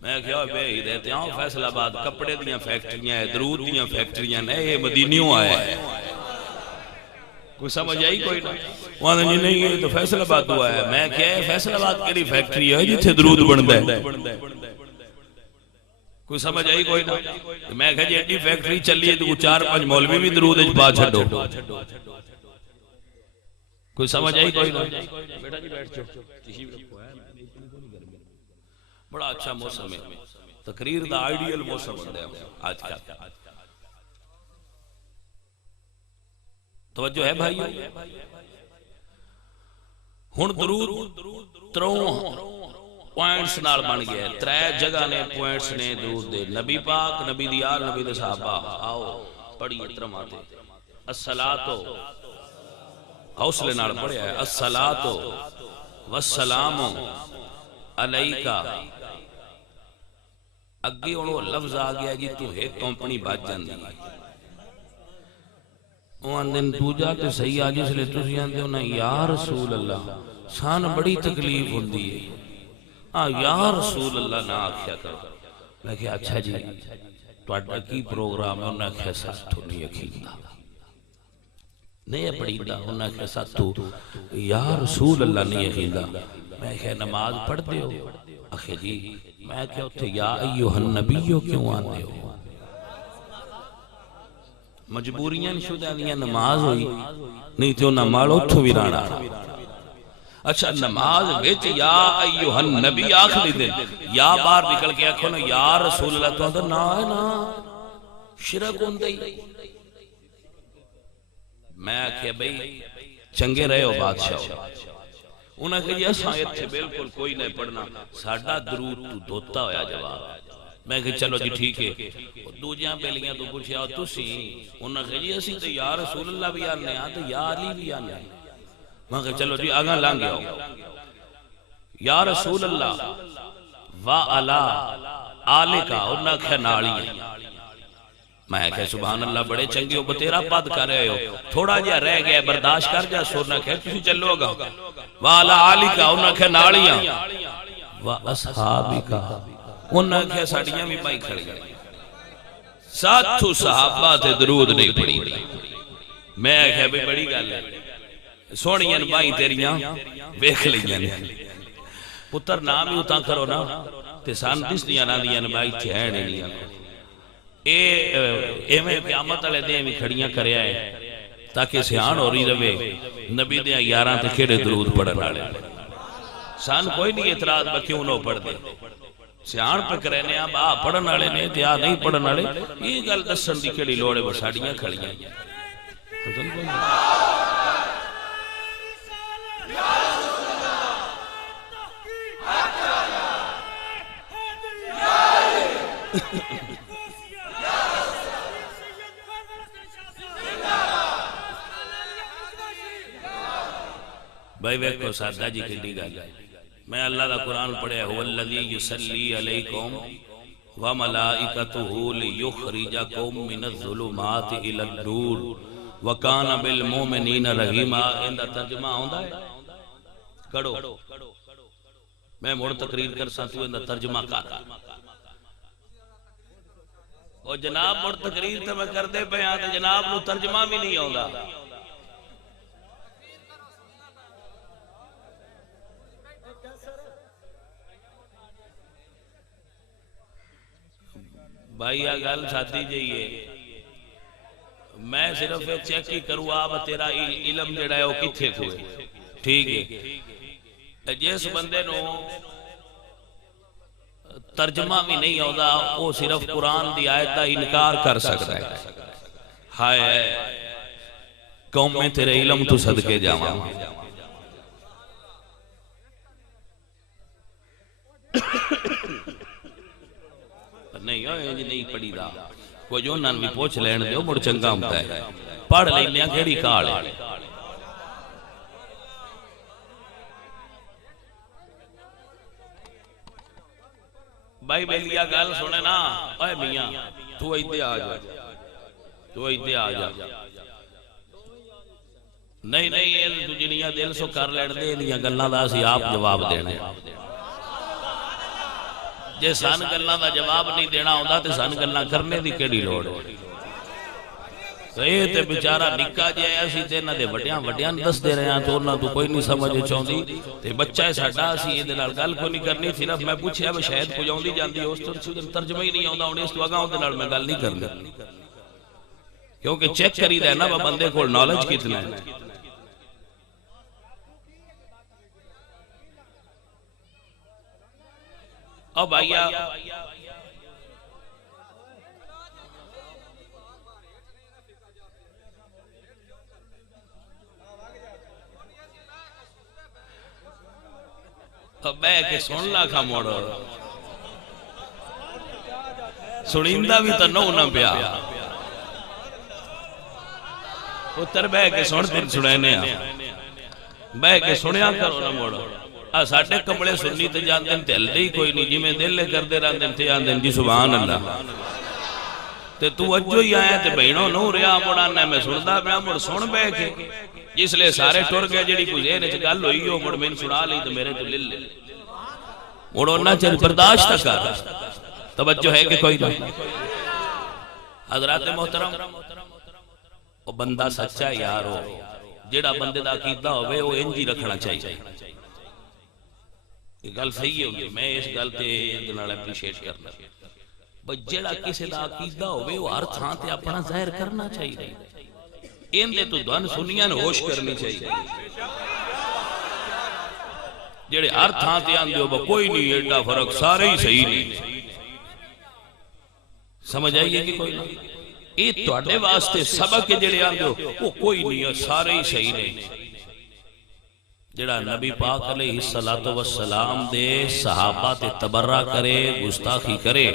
میں کہا بے ہی رہتے ہیں فیصل آباد کپڑے دیاں فیکٹریاں ہیں درود دیاں فیکٹریاں نے یہ مدینیوں آئے ہیں کوئی سمجھ آئی کوئی نہ وہاں جی نہیں یہ تو فیصل آباد ہوا ہے میں کہا ہے فیصل آباد کیڑی فیکٹری ہے جتھے درود بندا ہے کوئی سمجھ آئی کوئی نہ میں کہا جی ایڈی فیکٹری چلی ہے تو 4-5 مولوی بھی درود وچ پا چھڈو کوئی سمجھ آئی کوئی نہ بیٹا جی بیٹھ جاؤ بڑا اچھا موسم ہے تقریر دا آئیڈیل موسم ہے آج کا توجہ ہے بھائی ہن درود تروں پوائنٹس نال بن گیا ترے جگہ نے پوائنٹس نے درود دے نبی پاک نبی دی آل نبی دے صحابہ آؤ پڑھیے ترماتے الصلاۃ حوصلے نال پڑھیا ہے الصلاۃ والسلام علیکا اگے وہ لفظ آ گیا جی تو ایک کمپنی بچ جاندی وہاں دن دوجا تے صحیح آ جس لئے تسی آندے ہو نا یا رسول اللہ سان بڑی تکلیف ہوندی ہے یا رسول اللہ نہ آکھیا کرو میں کہا اچھا جی تواڈا کی پروگرام ہے انہاں کہا ساتھ نہیں اکھیندہ نہیں پڑھیندہ انہاں کہا ساتھ یا رسول اللہ نہیں اکھیندہ میں کہا نماز پڑھ دے ہو اکھے جی میں کہا اتھے یا ایوہ النبیو کیوں آنے ہو مجبوریاں شدہ دیا نماز ہوئی نہیں تو نمالو تو بھی رانا اچھا نماز ویچ یا ایوہ النبی آخری دن یا بار نکل کے آکھو نا یا رسول اللہ تو اندر نا ہے نا شرک ہوندے میں آکھے بھئی چنگے رہے ہو بادشاہ انہاں کہ یہ سایت تھے بالکل کوئی نہیں پڑھنا ساڑھا درود تو دھوتا ہویا جواب میں کہ چلو جی ٹھیک ہے دو جہاں بیلیاں تو پوچھے آؤ تو سی انہاں کہ جی اسی تو یا رسول اللہ بھی آنے آتے یا علی بھی آنے میں کہ چلو جی آگاں لانگے ہو یا رسول اللہ و علا آلے کا انہاں کہ ناڑی ہے میں کہ سبحان اللہ بڑے چنگے ہو بتیرا بد کر رہے ہو تھوڑا جہا رہ گیا برداشت کر جا سونا کہ تسی چلو گا والا علی کا انہاں کہ نالیاں واصحابی کا انہاں کہ ساڑیاں بھی بائی کھڑی ساتھو صحابہ تے درود نہیں پڑی میں کہ بھی بڑی گل ہے سونیاں بائی تیریاں ویکھ لیاں پتر نام ہی اتاں کرو نا تے سان دس دیاں نا دیاں بائی چھین نہیں ایویں قیامت والے دن بھی کھڑیاں کریا ہے تاکہ سیان ہو رہی رہے نبی دیاں یاراں تے کیڑے درود پڑھن والے سان کوئی نہیں اعتراض با کیوں نہ پڑھ دے سیان پہ کرنے آپ آ پڑھن والے نے تے آ نہیں پڑھن والے یہ گل دسن دی کیڑی لوڑ ہے بساڑیاں کھڑیاں بھائی ویکھو سادہ جی کھڑی گل میں اللہ دا قرآن پڑھے هو الذی یصلی علیکم وملائکتہ لیخرجکم من الظلمات الی النور وکان بالمؤمنین رحیما ان دا ترجمہ ہوندا ہے کڑو میں مڑ تقریر کر ساتھ ان دا ترجمہ کر اور جناب مڑ تقریر تے میں کر دے پہ آتے جناب نو ترجمہ بھی نہیں ہوندا بھائی آگال ساتھی جائیے میں صرف ایک چیک ہی کروں آپ تیرا علم جڑا ہے وہ کتھے کوئے ٹھیک ہے جیس بندے نو ترجمہ بھی نہیں ہوتا وہ صرف قرآن دی آیت دا انکار کر سکتا ہے ہائے قوم میں تیرے علم تو صدقے جاواں نہیں ہوئے نہیں پڑھی دا کوئی جو انہوں بھی پوچھ لین دے مڑ چنگا ہوتا ہے پڑھ لینے کیڑی کال ہے بھائی بیلیا گل سنے نا اے میاں تو ایدے آ جا تو ایدے آ جا نہیں یہ جنیاں دل سو کر لین دے انہیاں گلنا دا سی آپ جواب دینے جے سان گلنا دا جواب نہیں دینا ہوتا تے سان گلنا کرنے دی کیڑی لوڑ یہ تے بیچارہ نکا جے ایسی تے نہ دے وڈیاں دس دے رہے ہیں تو انہاں تو کوئی نہیں سمجھے چاہندی تے بچہ ہے ساڈا اسی دے نال گل کوئی نہیں کرنی صرف میں پوچھیا وہ شاید پجاوندی جاندی اس تو ترجمہ ہی نہیں آوندا ہن اس تو اگاں اودے نال میں گل نہیں کرنی کیونکہ چیک کری دا ہے نا بندے کول نالج کتنا ہے اب آئیا اب بے کے سن لاکھا موڑا سنیندہ بھی تو نو نہ پیا اتر بے کے سن دن سنینے بے کے سنیا کرو نہ موڑا ساڑھے کمڑے سنی تے جان دن تے ہلدے ہی کوئی نہیں جی میں دل لے کر دے رہا دن تے جان دن جی سبحان اللہ تے تو اجو ہی آیا تے بہنوں نو ریا مڑانا میں سندا پیا مڑ سن بے کے جس لئے سارے ٹر گئے جڑی کوئی ذہن وچ گل ہوئی ہو مڑ میں سنا لی تے میرے تو لل لے مڑو نہ چل برداشت کر توجہ ہے کہ کوئی نہیں حضرات محترم او بندہ سچا یار ہو جڑا بندے دا عقیدہ ہوئے وہ انجی رکھنا چاہیے یہ گل صحیح ہوگی میں اس گل تے دنال اپریشیٹ کرنا جڑا کسی دا عقیدہ ہوئے وہ ہر تھاں تے اپنا ظاہر کرنا چاہیے ان دے تو دن سنیاں ہوش کرنی چاہیے جڑے ہر تھاں تے آن دیو با کوئی نہیں ایڈا فرق سارے ہی صحیح نہیں سمجھ آئیے کہ کوئی نہیں یہ توڑے واسطے سبق جڑے آن دیو وہ کوئی نہیں سارے ہی صحیح نہیں جڑا نبی پاک علیہ السلام دے صحابہ تے تبرہ کرے گستاخی کرے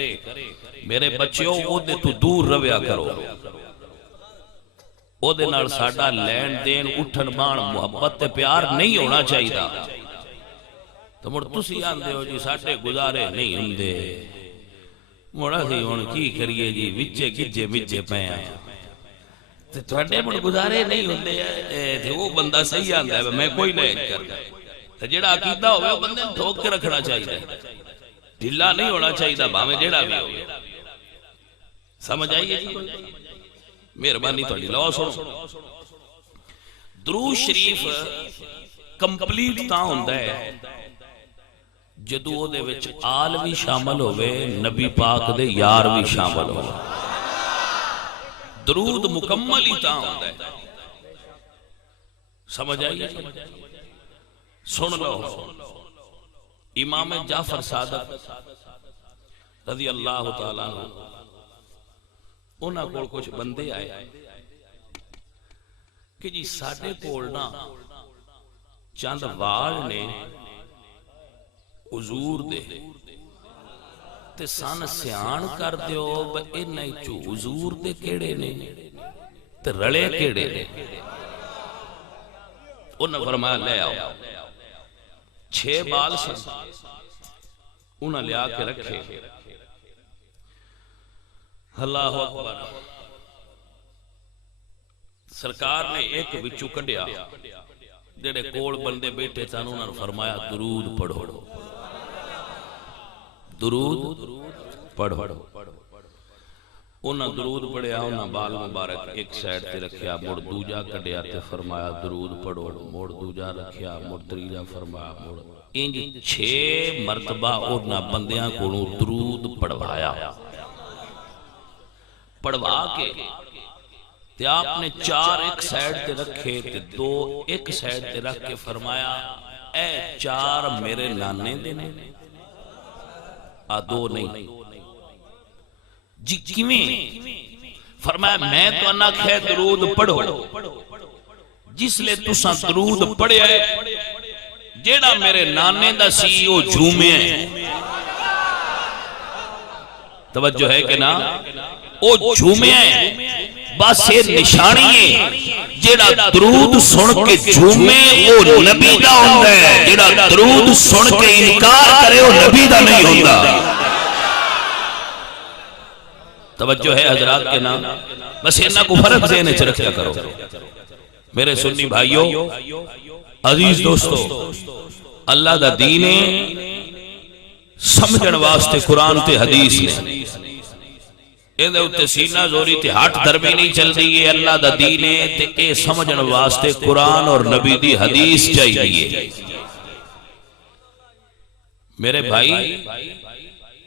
میرے بچیوں وہ دے تو دور رویا کرو وہ دے نال ساڑا لین دین اٹھن بان محبت تے پیار نہیں ہونا چاہیے تو مڑ تسی آن دے ہو جی ساڑے گزارے نہیں ہوں دے موڑا سی ہن کی کریے جی وچے گجے وچے پے آ تے تواڈے مڑ گزارے نہیں ہوندے تے وہ بندہ صحیح آندا ہے میں کوئی نہیں کردا تے جڑا عقیدہ ہوے او بندے نوں ٹھوک کے رکھنا چاہیے ڈھیلا نہیں ہونا چاہیے بھاویں جڑا بھی ہوے سمجھ آئیے جی مہربانی تہاڈی لو سنو درود شریف کمپلیٹ تاں ہوندا ہے جدوں او دے وچ آل بھی شامل ہوئے نبی پاک دے یار بھی شامل ہوئے درود مکمل ہی تاں ہوندا ہے سمجھ آئیے سن لو امام جعفر صادق رضی اللہ تعالیٰ عنہ انہاں کول کچھ بندے آئے کہ جی ساڈے کول نا چند وال نے حضور دے تے سن سیان کر دیو انہاں چوں حضور دے کیڑے نے تے رلے کیڑے نے انہاں فرمایا لے آؤ 6 بال سے انہاں لیا کے رکھے اللہ اکبر سرکار نے ایک بچو کڈیا جڑے کول بندے بیٹھے سن انہاں نے فرمایا درود پڑھو درود پڑھو انہاں درود پڑھیا انہاں بال مبارک ایک سائیڈ تے رکھیا مڑ دوجا کڈیا تے فرمایا درود پڑھو مڑ دوجا رکھیا مڑ تریجا فرمایا مڑ انج 6 مرتبہ انہاں بندیاں کولوں درود پڑھوایا پڑھوا کے تے آپ نے 4 ایک سائیڈ تے رکھے تے 2 ایک سائیڈ تے رکھ کے فرمایا اے 4 میرے نانے دے نے 2 نہیں جی کیویں فرمایا میں تو انا کہے درود پڑھو جس لے تساں درود پڑھیا ہے جیڑا میرے نانے دا سی او جھومے ہے توجہ ہے کہ نا او جھومے ہے بس یہ نشانی ہے جیڑا درود سن کے جھومے او نبی دا ہوندا ہے جیڑا درود سن کے انکار کرے او نبی دا نہیں ہوندا توجہ ہے حضرات کے نام بس انہاں کو فرق ذہن وچ رکھیا کرو میرے سنی بھائیو عزیز دوستو اللہ دا دین سمجھن واسطے قرآن تے حدیث نے اے اوتے سینہ زوری تے ہاتھ دھرمی نہیں چل رہی ہے اللہ دا دین ہے تے اے سمجھن واسطے قرآن اور نبی دی حدیث چاہیے میرے بھائی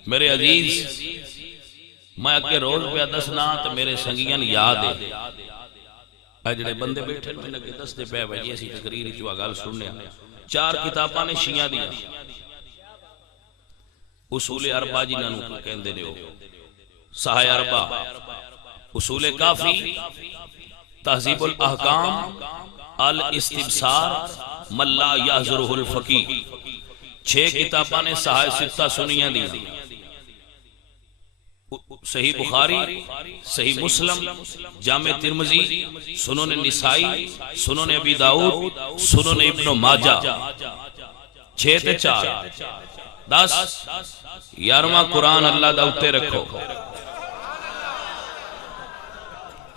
میرے عزیز میں اگے روز پہ دسنا تے میرے سنگیاں یاد ہے اے جڑے بندے بیٹھے میں لگے دس دے پہ بھائی اسی تقریر جو گل سننے 4 کتاباں نے شیعہ دیا اصول اربع جنہاں نوں کہندے نے او صحیح اربع اصول کافی تہذیب الاحکام الاستبصار من لا یحضرہ الفقیہ 6 کتاباں نے صحیح ستہ سنیاں دی صحیح بخاری صحیح مسلم جامع ترمذی سنن نسائی سنن ابی داؤد سنن ابن ماجہ 6 تے 4 10 11واں قرآن اللہ دا اتے رکھو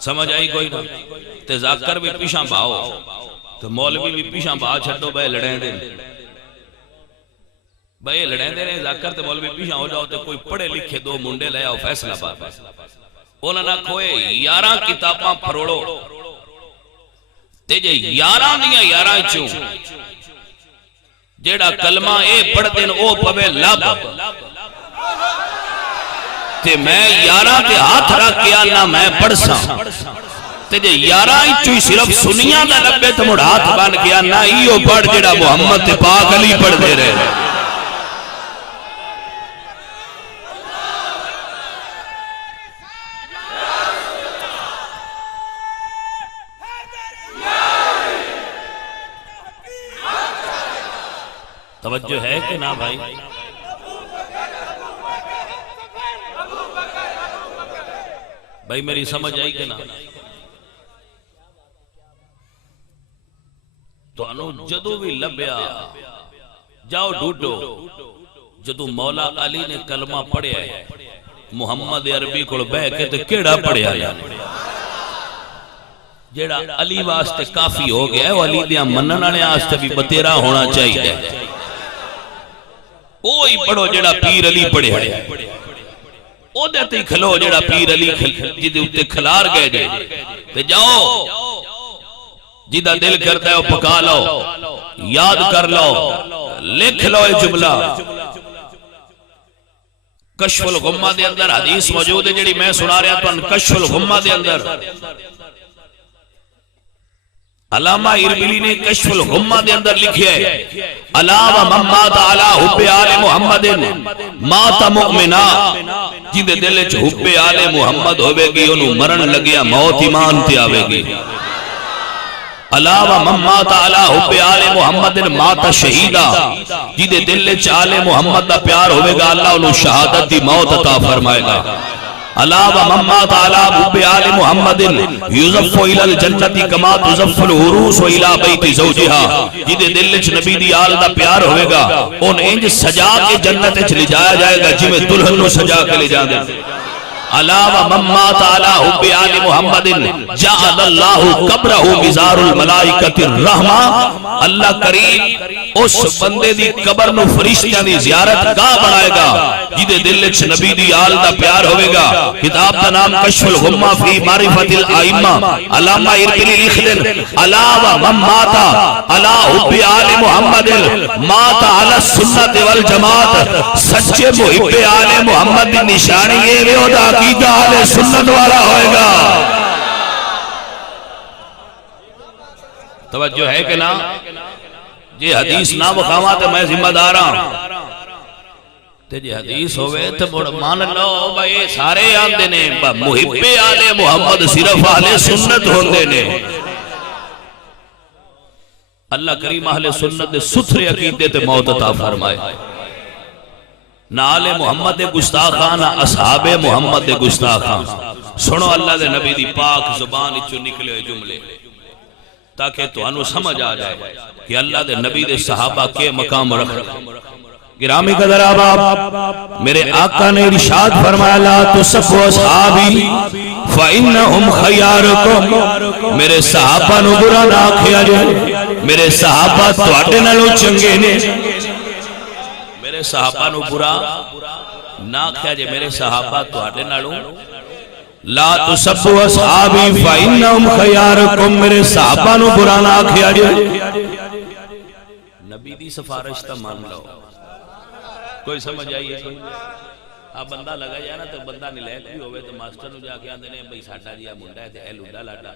سمجھ آئی کوئی نہ تے ذاکر بھی پیشاں باؤ تے مولوی بھی پیشاں باؤ چھڑو بے لڑیں دے بھائی لڑیں دے رہے ذاکر تے مولوی پیشاں ہو جاؤ تے کوئی پڑھے لکھے 2 منڈے لے آؤ فیصلہ بات انہاں نہ کھوئے 11 کتاباں پھروڑو تے جے 11 دیاں 11 چوں جیڑا کلمہ اے پڑھ دین او پوے لب تے میں 11 تے ہاتھ رکھ کے آنا میں پڑھ ساں تے جے 11 چوں صرف سنیاں دا لبے تے مڑ ہاتھ بن کے آنا ایو پڑھ جیڑا محمد تے پاک علی پڑھ دے رہے توجہ ہے کہ نہ بھائی بھائی میری سمجھ آئی کہ نہ تو انو جدو بھی لبیا جاؤ ڈھونڈو جدو مولا علی نے کلمہ پڑھیا ہے محمد عربی کو بہ کے تے کیڑا پڑھیا جانے جیڑا علی واسطے کافی ہو گیا ہے وہ علی دیاں منن والے واسطے بھی بتیرا ہونا چاہیے وہی پڑھو جیڑا پیر علی پڑھیا ہے او دیتے ہی کھلو جیڑا پیر علی جدے اتے کھلار گئے جے تے جاؤ جدہ دل کرتا ہے وہ پکا لو یاد کر لو لکھ لو اے جملہ کشف الغمہ دے اندر حدیث موجود ہے جڑی میں سنا رہا تو ان کشف الغمہ دے اندر علامہ اربیلی نے کشف الغمہ دے اندر لکھیا ہے علاوہ من مات علی حب آل محمد مات مؤمنا جن دے دل وچ حب آل محمد ہوے گی انہوں مرن لگیا موت ایمان تے آوے گی علاوہ من مات علی حب آل محمد مات شہیدہ جن دے دل وچ آل محمد دا پیار ہوے گا اللہ انہوں شہادت دی موت عطا فرمائے گا علاوہ من مات علی حب آل محمد یزف الى الجنت کما تزف العروس الى بیت زوجہا جدے دل وچ نبی دی آل دا پیار ہوئے گا ان انج سجا کے جنت وچ لے جایا جائے گا جویں دلہن نو سجا کے لے جاندے علاوہ من مات علی حب آل محمد جعل اللہ قبرہ مزار الملائکۃ الرحمہ اللہ کریم اس بندے دی قبر نو فرشتیاں دی زیارت گاہ بنائے گا جدے دل وچ نبی دی آل دا پیار ہوئے گا کتاب دا نام کشف الغمہ فی معرفت الائمہ علامہ اربیلی لکھ دیں علاوہ من مات علی حب آل محمد مات علی السنت والجماعت سچے محب آل محمد دی نشانی یہ بھی ہوتا عقیدہ اہل سنت والا ہوئے گا توجہ ہے کہ نا جی حدیث نہ بخاواں تو میں ذمہ داراں تے جی حدیث ہوئے تو مان لو بھائی سارے آندے نے محب آل محمد صرف اہل سنت ہوندے نے اللہ کریم اہل سنت دے ستھرے عقیدے تے موت عطا فرمائے نہ آل محمد دے گستاخان نہ اصحاب محمد دے گستاخان سنو اللہ دے نبی دی پاک زبان اچھو نکلے ہوئے جملے تاکہ تو انو سمجھ آ جائے کہ اللہ دے نبی دے صحابہ کے مقام رکھ گرامی قدر آباب میرے آقا نے ارشاد فرمایا لا تسبوا اصحابی فإنہم خیارکم میرے صحابہ نو برا نہ آکھیا جائے میرے صحابہ تواڈے نالوں چنگے نے میرے صحابہ نو برا نہ کیا جے میرے صحابہ تو آٹے نالوں لا تسبوا اصحابی فإنہم خیارکم میرے صحابہ نو برا نہ کیا جے نبی دی سفارش تا مان لو کوئی سمجھ آئیے آپ بندہ لگا جائے نا تو بندہ نلیک بھی ہوئے تو ماسٹر نو جا کے آندے نے بھئی ساٹا جیا منڈا ہے اے لوڈا لاٹا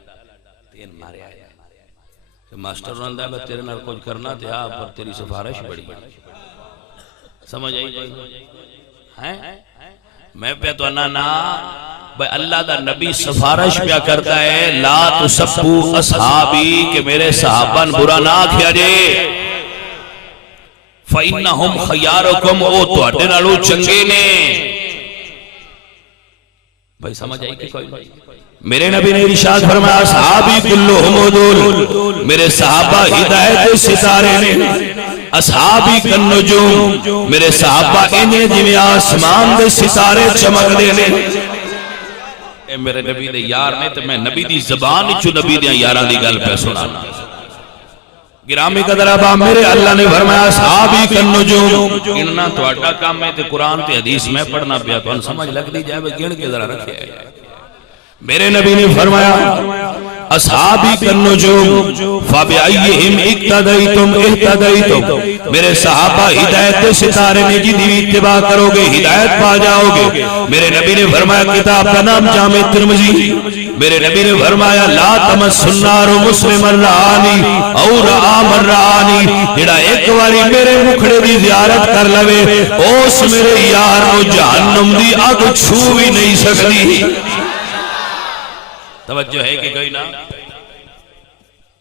تین مارے آئے ماسٹر نو اندہ ہے تیرے نال کچھ کرنا تھے آپ پر تیری سفارش بڑی سمجھ آئی کوئی میں پہ تو انا بھئی اللہ دا نبی سفارش پیا کرتا ہے لا تسبوا اصحابی کہ میرے صحابان برا نہ کیا جے فَإِنَّهُمْ خَيَارُكُمْ او تو اٹھے نالو چنگے نے بھئی سمجھ آئی کہ کوئی میرے نبی نے ارشاد فرمایا اصحابی کلہم عدول میرے صحابہ ہدایت ستارے نے اصحابی کنجوم میرے صحابہ انہیں جنہیں آسمان دے ستارے چمک دینے اے میرے نبی دے یار نے تو میں نبی دی زبان چو نبی دے یاران دی گل پہ سنانا گرامی قدر ابا میرے اللہ نے فرمایا اصحابی کنجوم انہاں تو اٹھا کام میں تے قرآن تے حدیث میں پڑھنا پیا تو ان سمجھ لگ دی جائے گن کے ذرا رکھے میرے نبی نے فرمایا اصحابی کنجوم فَبِعَيِّهِمْ اِقْتَدَيْتُمْ اِحْتَدَيْتُمْ میرے صحابہ ہدایت ستارے نے جی دیوی اتباع کرو گے ہدایت پا جاؤ گے میرے نبی نے فرمایا کتاب کا نام جامع ترمذی میرے نبی نے فرمایا لا تمس النار مسلم الرعانی اور آمر رعانی جڑا ایک واری میرے مکھڑے دی زیارت کر لوے اوس میرے یار نو جہنم دی آگ چھو بھی نہیں سکتی توجہ ہے کہ کوئی نہ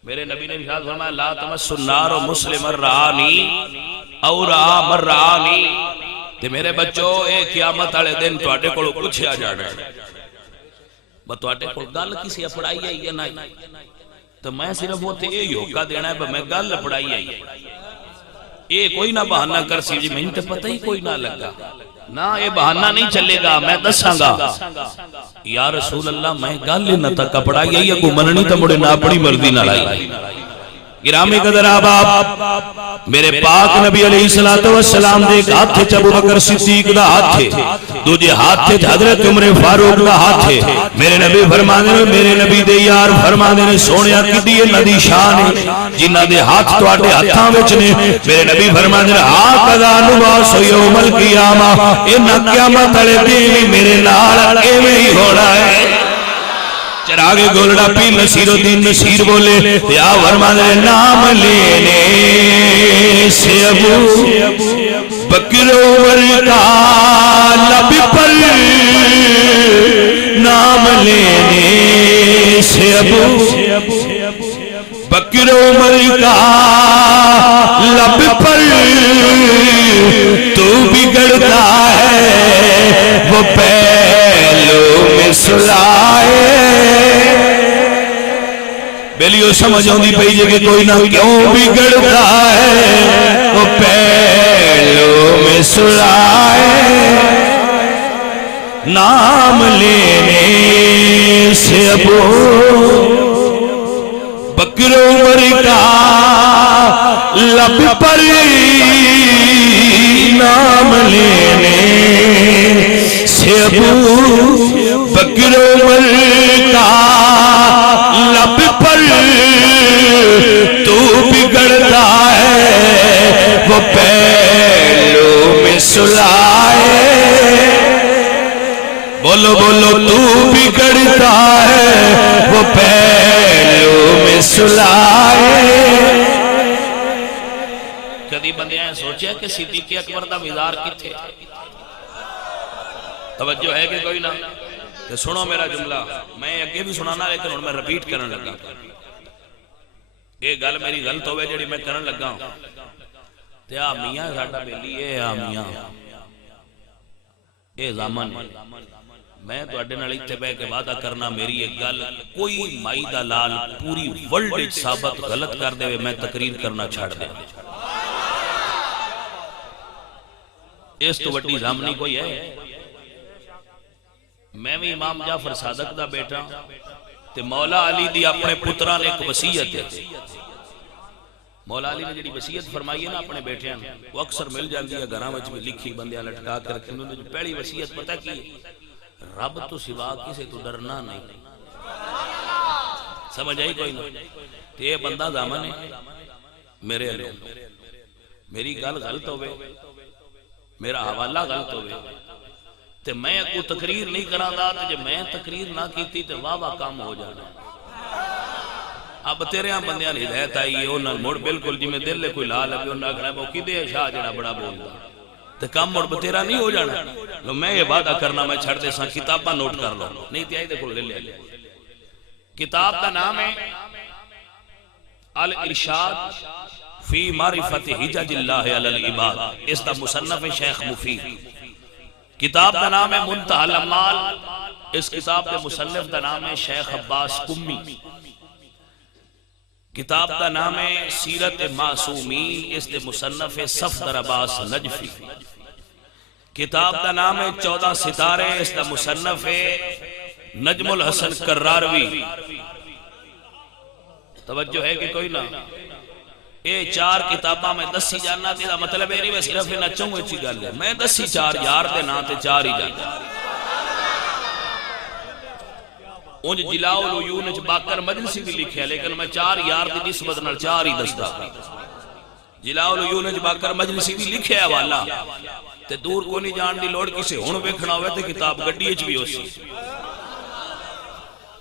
میرے نبی نے ارشاد فرمایا لا تمس النار مسلم الرعانی اور آمر رعانی تے میرے بچوں اے قیامت والے دن تواڈے کولوں پوچھیا جانا ہے بتواڈے کول گل کسی پڑھائی ہے یا نہیں تو میں صرف وہ تے یہ ہوکا دینا ہے میں گل پڑھائی ہے اے کوئی نہ بہانہ کر سی جی میں تے پتہ ہی کوئی نہ لگا نہ یہ بہانہ نہیں چلے گا، میں دساں گا یا رسول اللہ میں گل نہ تا کپڑا یہ کو مننی تے مڑے نہ اپنی مرضی نہ لائی۔ گرامی قدر احباب، میرے پاک نبی علیہ السلام دے ہاتھ وچ ابو بکر صدیق دا ہاتھ ہے، دوجے ہاتھ وچ حضرت عمر فاروق دا ہاتھ ہے۔ میرے نبی فرماندے نے، میرے نبی دے یار فرماندے نے سونیا کڈی انہاں دی شان ہے جنہاں دے ہاتھ تواڈے ہتھاں وچ نے۔ میرے نبی فرماندے نے ہاکذا نبعث یوم القیامہ، انہاں قیامت والے دن میرے نال ایویں ہی ہونا ہے۔ چراغ گولڑا پی نصیر الدین نصیر بولے یا فرماندے نام لینے سے ابو بکر عمر کا لب پر، نام لینے سے ابو بکر عمر کا لب پر تو بگڑتا ہے وہ پہلو میں سلائے۔ بیلیو سمجھ ہوندی پئی جے کہ کوئی نہ کیوں بگڑتا ہے وہ پہلو میں سلائے، نام لینے سے ابو بکر عمر کا لب پر، نام لینے سے ابو بکر عمر کا لب پر تو بگڑتا ہے وہ پہلو میں سلائے۔ بولو بولو تو بگڑتا ہے وہ پہلو میں سلائے۔ کدی بندیاں سوچیا کہ صدیق اکبر دا مزار کتھے؟ توجہ ہے کہ کوئی نہ؟ تو سنو میرا جملہ، میں اگے بھی سنانا لیکن ہن میں ریپیٹ کرن لگا۔ یہ گل میری غلط ہوئے جڑی میں کرن لگا ہوں تے آ میاں ساڈا بیلی اے آ میاں اے زامن میں تواڈے نال ایتھے بیٹھ کے وعدہ کرنا میری ایک گل کوئی مائی دا لال پوری ورلڈ وچ ثابت غلط کر دے میں تقریر کرنا چھڑ دے۔ اس تو وڈی زامنی کوئی ہے؟ میں بھی امام جعفر صادق دا بیٹا تے مولا علی دی اپنے پتران ایک وصیت ہے۔ مولا علی نے جڑی وصیت فرمائی ہے نا اپنے بیٹیاں وہ اکثر مل جاندی ہے گھراں وچ بھی لکھی بندیاں لٹکا کے رکھی۔ انہوں نے جو پہلی وصیت پتہ کی رب تو سوا کسے تو ڈرنا نہیں۔ سمجھ آئی کوئی نہ؟ تے یہ بندہ دامن ہے میرے علیہ، میری گل غلط ہوئے، میرا حوالہ غلط ہوئے تے میں کو تقریر نہیں کرا دا تے جب میں تقریر نہ کیتی تے واہ واہ کام ہو جانا۔ اب تیرے ہاں بندیاں ہدایت آئی ہے انہاں مڑ بالکل جی میں دل لے کوئی لا لگے انہاں کہنا وہ کدے شاہ جڑا بڑا بولدا تے کام مڑ تیرا نہیں ہو جانا۔ لو میں یہ وعدہ کرنا میں چھڑ دے ساں کتاباں نوٹ کر لو نہیں تے آئی دے کول لے لے۔ کتاب کا نام ہے الارشاد فی معرفت حجج اللہ علی العباد، اس دا مصنف شیخ مفید۔ کتاب کا نام ہے منتہی الامال، اس کتاب کے مصنف کا نام ہے شیخ عباس قمی۔ کتاب کا نام ہے سیرت معصومین، اس کے مصنف صفدر عباس نجفی۔ کتاب کا نام ہے 14 ستارے، اس کا مصنف ہے نجم الحسن کراروی۔ توجہ ہے کہ کوئی نہ؟ یہ 4 کتاباں میں دسی جاننا تیرا مطلب ہے نہیں میں صرف نہ چاہوں اچھی گل ہے میں دسی 4 یار دے نا تے 4 ہی جاننا۔ اونج جلاء العیون وچ باقر مجلسی بھی لکھیا لیکن میں 4 یار دی نسبت نال 4 ہی دسدا۔ جلاء العیون وچ باقر مجلسی بھی لکھیا والا تے دور کو نہیں جان دی لوڑ کسے ہن ویکھنا ہوئے تے کتاب گڈی وچ بھی ہوسی۔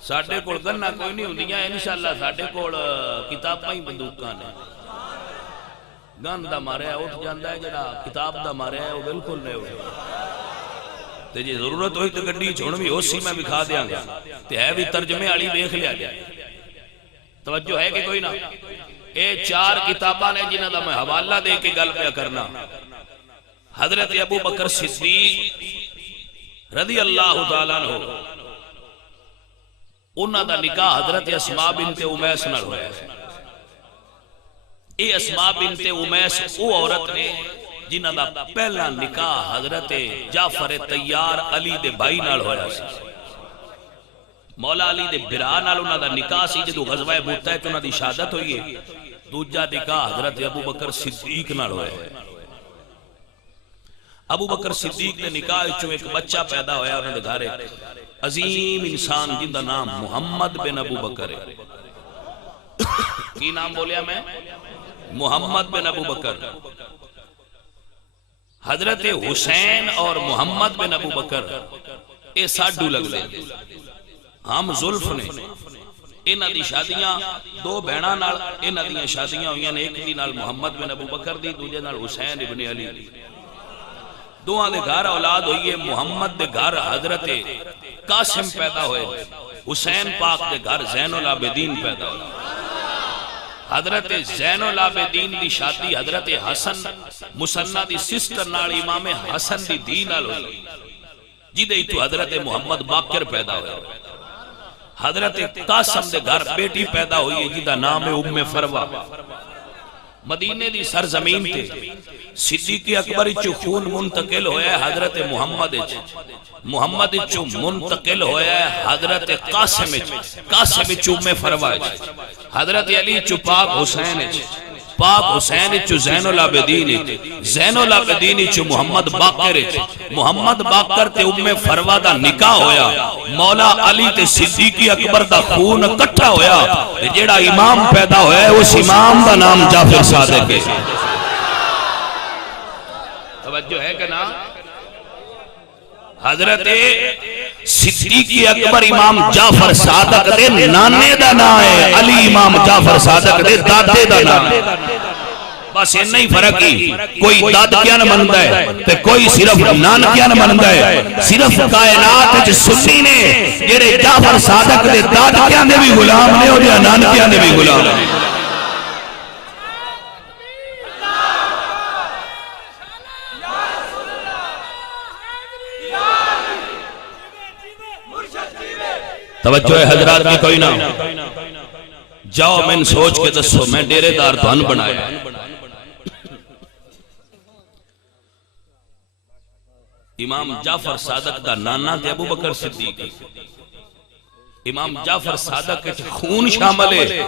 ساڈے کول گنا کوئی نہیں ہوندیاں انشاءاللہ ساڈے کول کتاباں ہی بندوقاں نے۔ گن دا ماریا اٹھ جاندا ہے جڑا کتاب دا ماریا ہے وہ بالکل نہیں ہوتا۔ تے جے ضرورت ہوئی تے گڈی چھوڑ بھی ہوسی میں دکھا دیاں گا تے ہے بھی ترجمے والی دیکھ لیا جائے۔ توجہ ہے کہ کوئی نہ؟ اے 4 کتاباں نے جنہاں دا میں حوالہ دے کے گل پیا کرنا۔ حضرت ابو بکر صدیق رضی اللہ تعالیٰ عنہ انہاں دا نکاح حضرت اسماء بنت امیس نال ہویا ہے۔ اے اسماء بنت امیس او عورت نے جنہاں دا پہلا نکاح حضرت جعفر طیار علی دے بھائی نال ہویا سی، مولا علی دے برا نال انہاں دا نکاح سی، جدو غزوہ موطا تے انہاں دی شہادت ہوئی ہے۔ دوجا نکاح حضرت ابو بکر صدیق نال ہویا ہے۔ ابو بکر صدیق نے نکاح چوں ایک بچہ پیدا ہویا، انہاں دے گھر عظیم انسان جن دا نام محمد بن ابو بکر ہے۔ کی نام بولیا میں؟ محمد بن ابو بکر۔ حضرت حسین اور محمد بن ابو بکر اے ساڈو لگ لے، ہم زلف نے۔ انہاں دی شادیاں دو بہناں نال انہاں دی شادیاں ہوئیاں نے، ایک دی نال محمد بن ابو بکر دی، دوجے نال حسین ابن علی دی۔ دوہاں دے گھر اولاد ہوئی ہے۔ محمد دے گھر حضرت قاسم پیدا ہوئے، حسین پاک دے گھر زین العابدین پیدا ہوئے۔ حضرت زین العابدین دی شادی حضرت حسن مسنہ دی سسٹر نال امام حسن دی دین نال ہوئی، جدے تو حضرت محمد باقر پیدا ہوئے۔ حضرت قاسم دے گھر بیٹی پیدا ہوئی ہے جدا نام ہے ام فروا۔ مدینے دی سرزمین تے صدیق اکبر چو خون منتقل ہویا ہے حضرت محمد چو منتقل ہویا ہے حضرت قاسم چو ام فروا، حضرت علی چو پاک حسین چو زین العابدین چو محمد باقر تے ام فروا دا نکاح ہویا۔ مولا علی تے صدیق اکبر دا خون کٹھا ہویا، جیڑا امام پیدا ہویا ہے اس امام دا نام جعفر صادق ہے۔ توجہ ہے کہ نا؟ حضرت صدیق اکبر امام جعفر صادق دے نانے دا نا ہے، علی امام جعفر صادق دے دادے دا نا ہے۔ بس یہ نہیں فرق ہی، کوئی داد کیا نہ مندہ ہے تے کوئی صرف نان کیا نہ مندہ ہے۔ صرف کائنات جو سنی نے جیڑے جعفر صادق دے داد کیا نے بھی غلام نے اور نان کیا نے بھی غلام نے۔ توجہ ہے حضرات کی کوئی نہ جاؤ میں سوچ کے دسو، میں ڈیرے دار بان بنایا۔ امام جعفر صادق دا نانا تے ابو بکر صدیق، امام جعفر صادق کے خون شامل ہے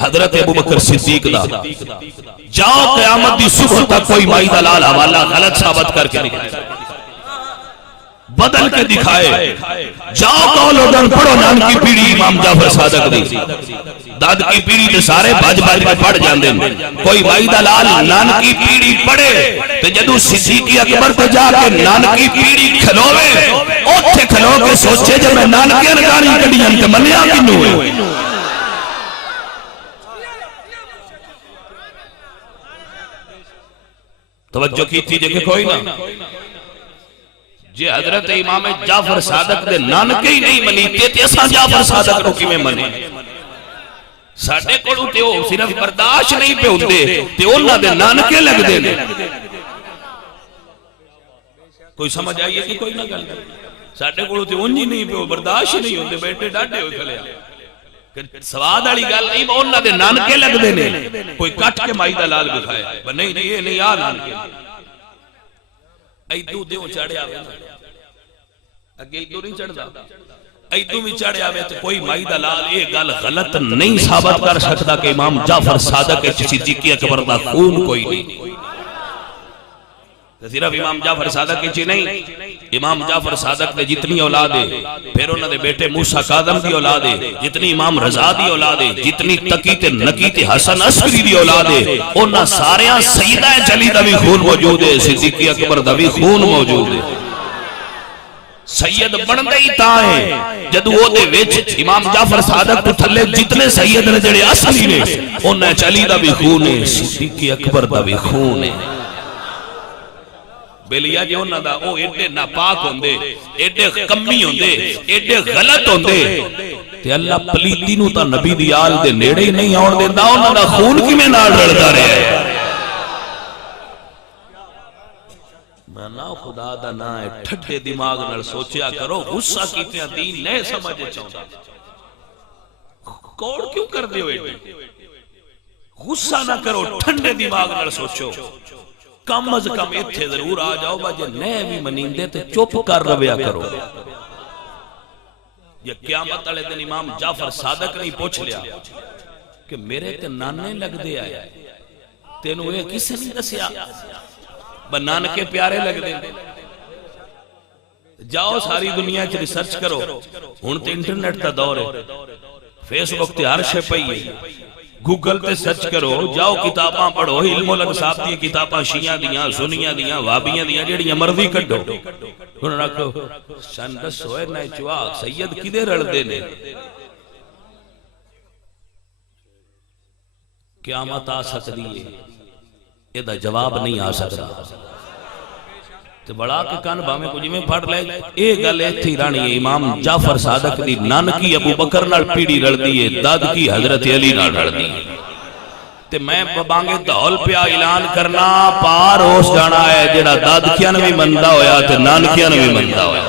حضرت ابو بکر صدیق دا۔ جاؤ قیامت دی صبح تک کوئی مائی دلال حوالہ غلط ثابت کر کے نکلے، بدل کے دکھائے۔ جاؤ قول ادن پڑھو نان کی پیڑی امام جعفر صادق دی، داد کی پیڑی تے سارے بھاج پڑھ جاندے، کوئی بھائی دلال نان کی پیڑی پڑھے تو جدو صدیق اکبر تے جا کے نان کی پیڑی کھلوے اوتھے کھلو کے سوچے جب میں نان کی انگانی کڑیاں تے منیا کنو ہے۔ توجہ کی تھی جگہ کوئی نہ جی حضرت امام جعفر صادق دے نانکے ہی نہیں منیتے تے اساں جعفر صادق کو کی میں منے، ساڑھے کوڑو تے وہ صرف برداشت نہیں پہ ہوندے تے انہاں دے نانکے لگ دے نے۔ کوئی سمجھ آئیے کہ کوئی نہ گل، ساڑھے کوڑو تے انہی نہیں پہ برداشت نہیں ہوندے، بیٹے ڈاڑے ہوئے کھلے سواد آلی گل نہیں، انہاں دے نانکے لگ دے نے۔ کوئی کٹ کے مائی دلال بکھائے نہیں یہ نہیں آ نانکے ایدو دیو چڑھے آوے، اگے ایدو نہیں چڑھ دا، ایدو بھی چڑھے آوے تو کوئی مائی دلال یہ گل غلط نہیں ثابت کر سکتا کہ امام جعفر صادق صدیق اکبر دا خون کوئی نہیں۔ صرف امام جعفر صادق کی نہیں، امام جعفر صادق دے جتنی اولاد ہے، پھر انہوں نے بیٹے موسیٰ کاظم دی اولاد ہے، جتنی امام رضا دی اولاد ہے، جتنی تقی تے نقی تے حسن عسکری دی اولاد ہے، انہاں ساریاں سیدہ جلی دا بھی خون موجود ہے، صدیق اکبر دا بھی خون موجود ہے۔ سید بندے ہی تائیں جدو وہ دے ویچ امام جعفر صادق تو تھلے جتنے سید نے جڑے اصلی نے انہیں چلی دا بھی خون ہے، صدیق اکبر دا بھی خون ہے۔ بیلیا جو انہاں دا او ایڈے ناپاک ہوندے، ایڈے کمی ہوندے، ایڈے غلط ہوندے تے اللہ پلیتی نو تا نبی دی آل دے نیڑے ہی نہیں آن دے، انہاں دا خون کی میں نال رڑتا رہے ہیں۔ میں نا خدا دا نا ہے ٹھڈے دماغ نال سوچیا کرو، غصہ کیتے ہیں دین نہیں سمجھے چاہتا، کوڑ کیوں کر دے ہوئے؟ غصہ نہ کرو، ٹھنڈے دماغ نال سوچو، کم از کم اتھے ضرور آ جاؤ با جے نئے بھی منیندے تے چپ کر رویا کرو. یہ قیامت والے دن امام جعفر صادق نے پوچھ لیا کہ میرے تے نانے لگ دے آئے تینوں یہ کس نے دسیا بنان کے پیارے لگ دے. جاؤ ساری دنیا چ ریسرچ کرو. ہن تے انٹرنیٹ دا دور ہے, فیس بک تے ہر شے پئی ہے, گوگل تے سرچ کرو, جاؤ کتاباں پڑھو, علم الانصاف دی کتاباں شیعہ دیاں, سنیاں دیاں, وہابیاں دیاں, جڑیاں مرضی کڈو. ہن رکھو سن دسو اے نہ چواک سید کدے رلدے نے. قیامت آ سکدی ہے, اے دا جواب نہیں آ سکدا. تے بڑا کے کان باویں کو جویں پڑھ لے اے گل ایتھی رانی ہے. امام جعفر صادق دی نانکی ابو بکر نال پیڑی رلدی ہے, دادکی حضرت علی نال رلدی ہے. تے میں بانگے دھول پیا اعلان کرنا پار ہوش جانا ہے جڑا دادکیاں نے بھی مندا ہویا تے نانکیاں نے بھی مندا ہویا.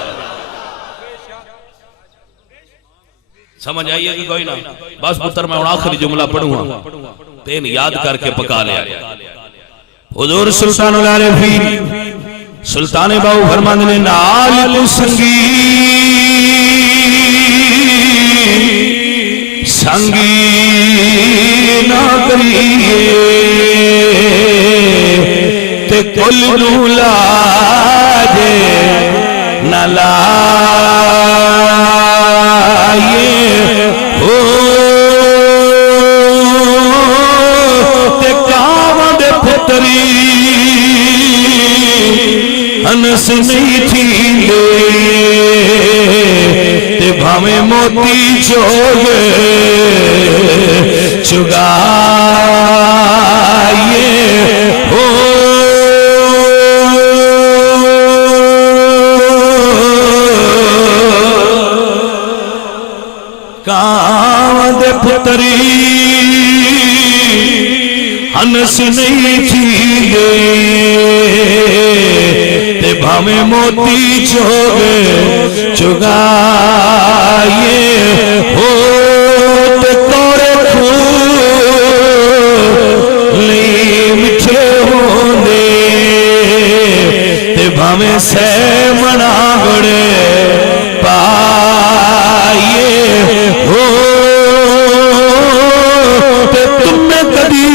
سمجھ آئیے کہ کوئی نہ. بس پتر میں آخری جملہ پڑھوں گا تین یاد کر کے پکا لیا. حضور سلطان العارفین سلطان باو فرماندے نے نال تو سنگی نہ کریے تے کل نو لاجے نہ لائے ہو تے کاواں دے پتری انس نہیں تھی لے تے بھامے موتی چوگے چگائیے ہو کام دے پتری انس نہیں تھی لے بھامے موتی چوگے چگائیے ہو تے تورے پھولی مٹھے ہوندے تے بھامے سے منا گڑے پائیے ہو تے تم نے کبھی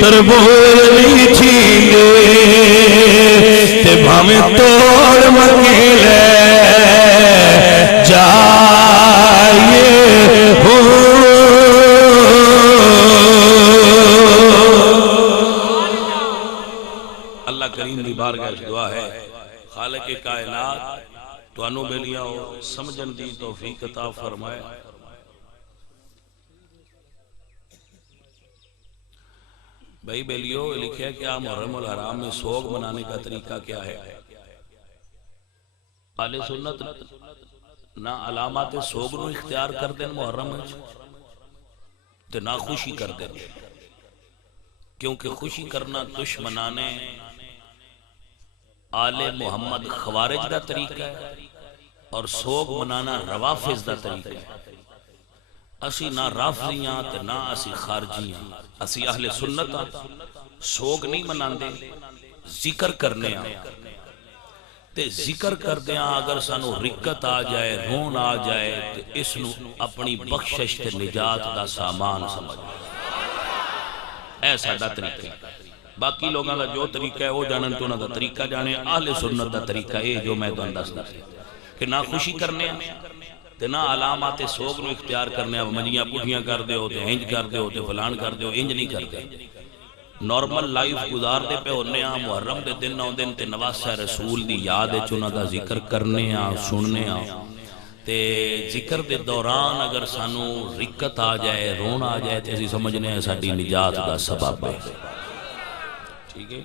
تربولی چھیلے ہمیں توڑ مکیلے جائیے ہو. اللہ کریم دی بارگاہ دعا ہے خالق کائنات تو انو بیلیاں ہو سمجھن دی توفیق عطا فرمائے. بھائی بیلیو لکھیا کیا محرم الحرام میں سوگ منانے کا طریقہ کیا ہے؟ اہل سنت نہ علامات سوگ نو اختیار کر دیں محرم تے نہ خوشی کر دیں, کیونکہ خوشی کرنا دشمنانے آل محمد خوارج دا طریقہ ہے اور سوگ منانا روافظ دا طریقہ ہے. اسی نہ رافضیاں تے نہ اسی خارجیاں, اسی اہل سنت سوگ نہیں مناندے, ذکر کرنے تے ذکر کردیاں اگر سانو رکت آ جائے رون آ جائے تے اس نو اپنی بخشش تے نجات دا سامان سمجھ. اے ساڈا طریقہ. باقی لوگاں دا جو طریقہ ہے وہ جانن تو انہاں دا طریقہ جانے. اہل سنت دا طریقہ اے جو میں تانوں دسدا کہ نہ خوشی کرنے تے نہ علامات سوگ نو اختیار کرنے اب منجیاں پٹھیاں کر دے ہو تے انج کر دے ہو تے فلان کر دے ہو, انج نہیں کر دے. نارمل لائف گزار دے پہ ہونے ہاں, محرم دے دن نو دن تے نواسہ رسول دی یاد چنہ دا ذکر کرنے ہاں سننے ہاں تے ذکر دے دوران اگر سانو رکت آ جائے رون آ جائے تے اسی سمجھنے ہیں ساڑی نجات دا سبب ہے. ٹھیک ہے,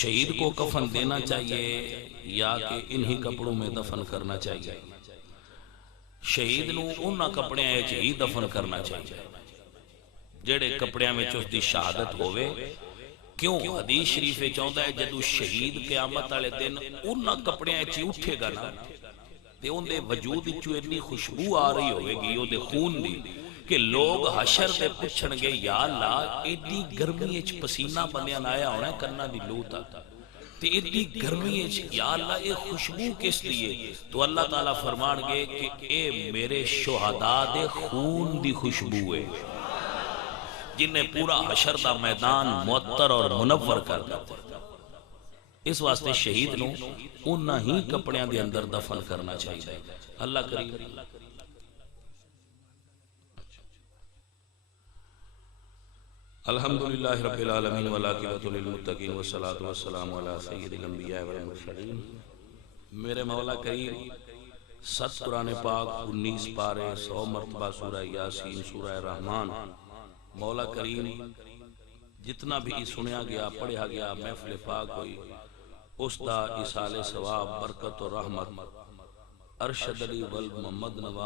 شہید کو کفن دینا چاہیے یا کہ انہی کپڑوں میں دفن کرنا چاہیے؟ شہید نو انہاں کپڑیاں ایچ ہی دفن کرنا چاہیے جڑے کپڑیاں میں چوس دی شہادت ہوئے. کیوں؟ حدیث شریف چاہتا ہے جدو شہید قیامت والے دن انہاں کپڑیاں ایچ ہی اٹھے گا نا تے ان دے وجود چو اتنی خوشبو آ رہی ہوئے گی او دے خون دی کہ لوگ حشر دے پوچھن گے یا اللہ ایڈی گرمی اچ پسینہ بندیاں آیا ہونا ہے کرنا دی لو تک تے ایڈی گرمی اچ یا اللہ اے خوشبو کس لیے؟ تو اللہ تعالیٰ فرمان گے کہ اے میرے شہداء دے خون دی خوشبو ہے جن نے پورا حشر دا میدان معطر اور منور کر دیتا۔ اس واسطے شہید نو انہاں ہی کپڑیاں دے اندر دفن کرنا چاہیے۔ اللہ کریم الحمدللہ رب العالمین والعاقبۃ للمتقین والصلاۃ والسلام علی سید الانبیاء والمرسلین۔ میرے مولا کریم 7 قرآن پاک 19 پارے 100 مرتبہ سورہ یاسین سورہ رحمان، مولا کریم جتنا بھی سنیا گیا پڑھیا گیا محفل پاک ہوئی اس دا ایصال ثواب برکت و رحمت ارشد علی ول محمد نواز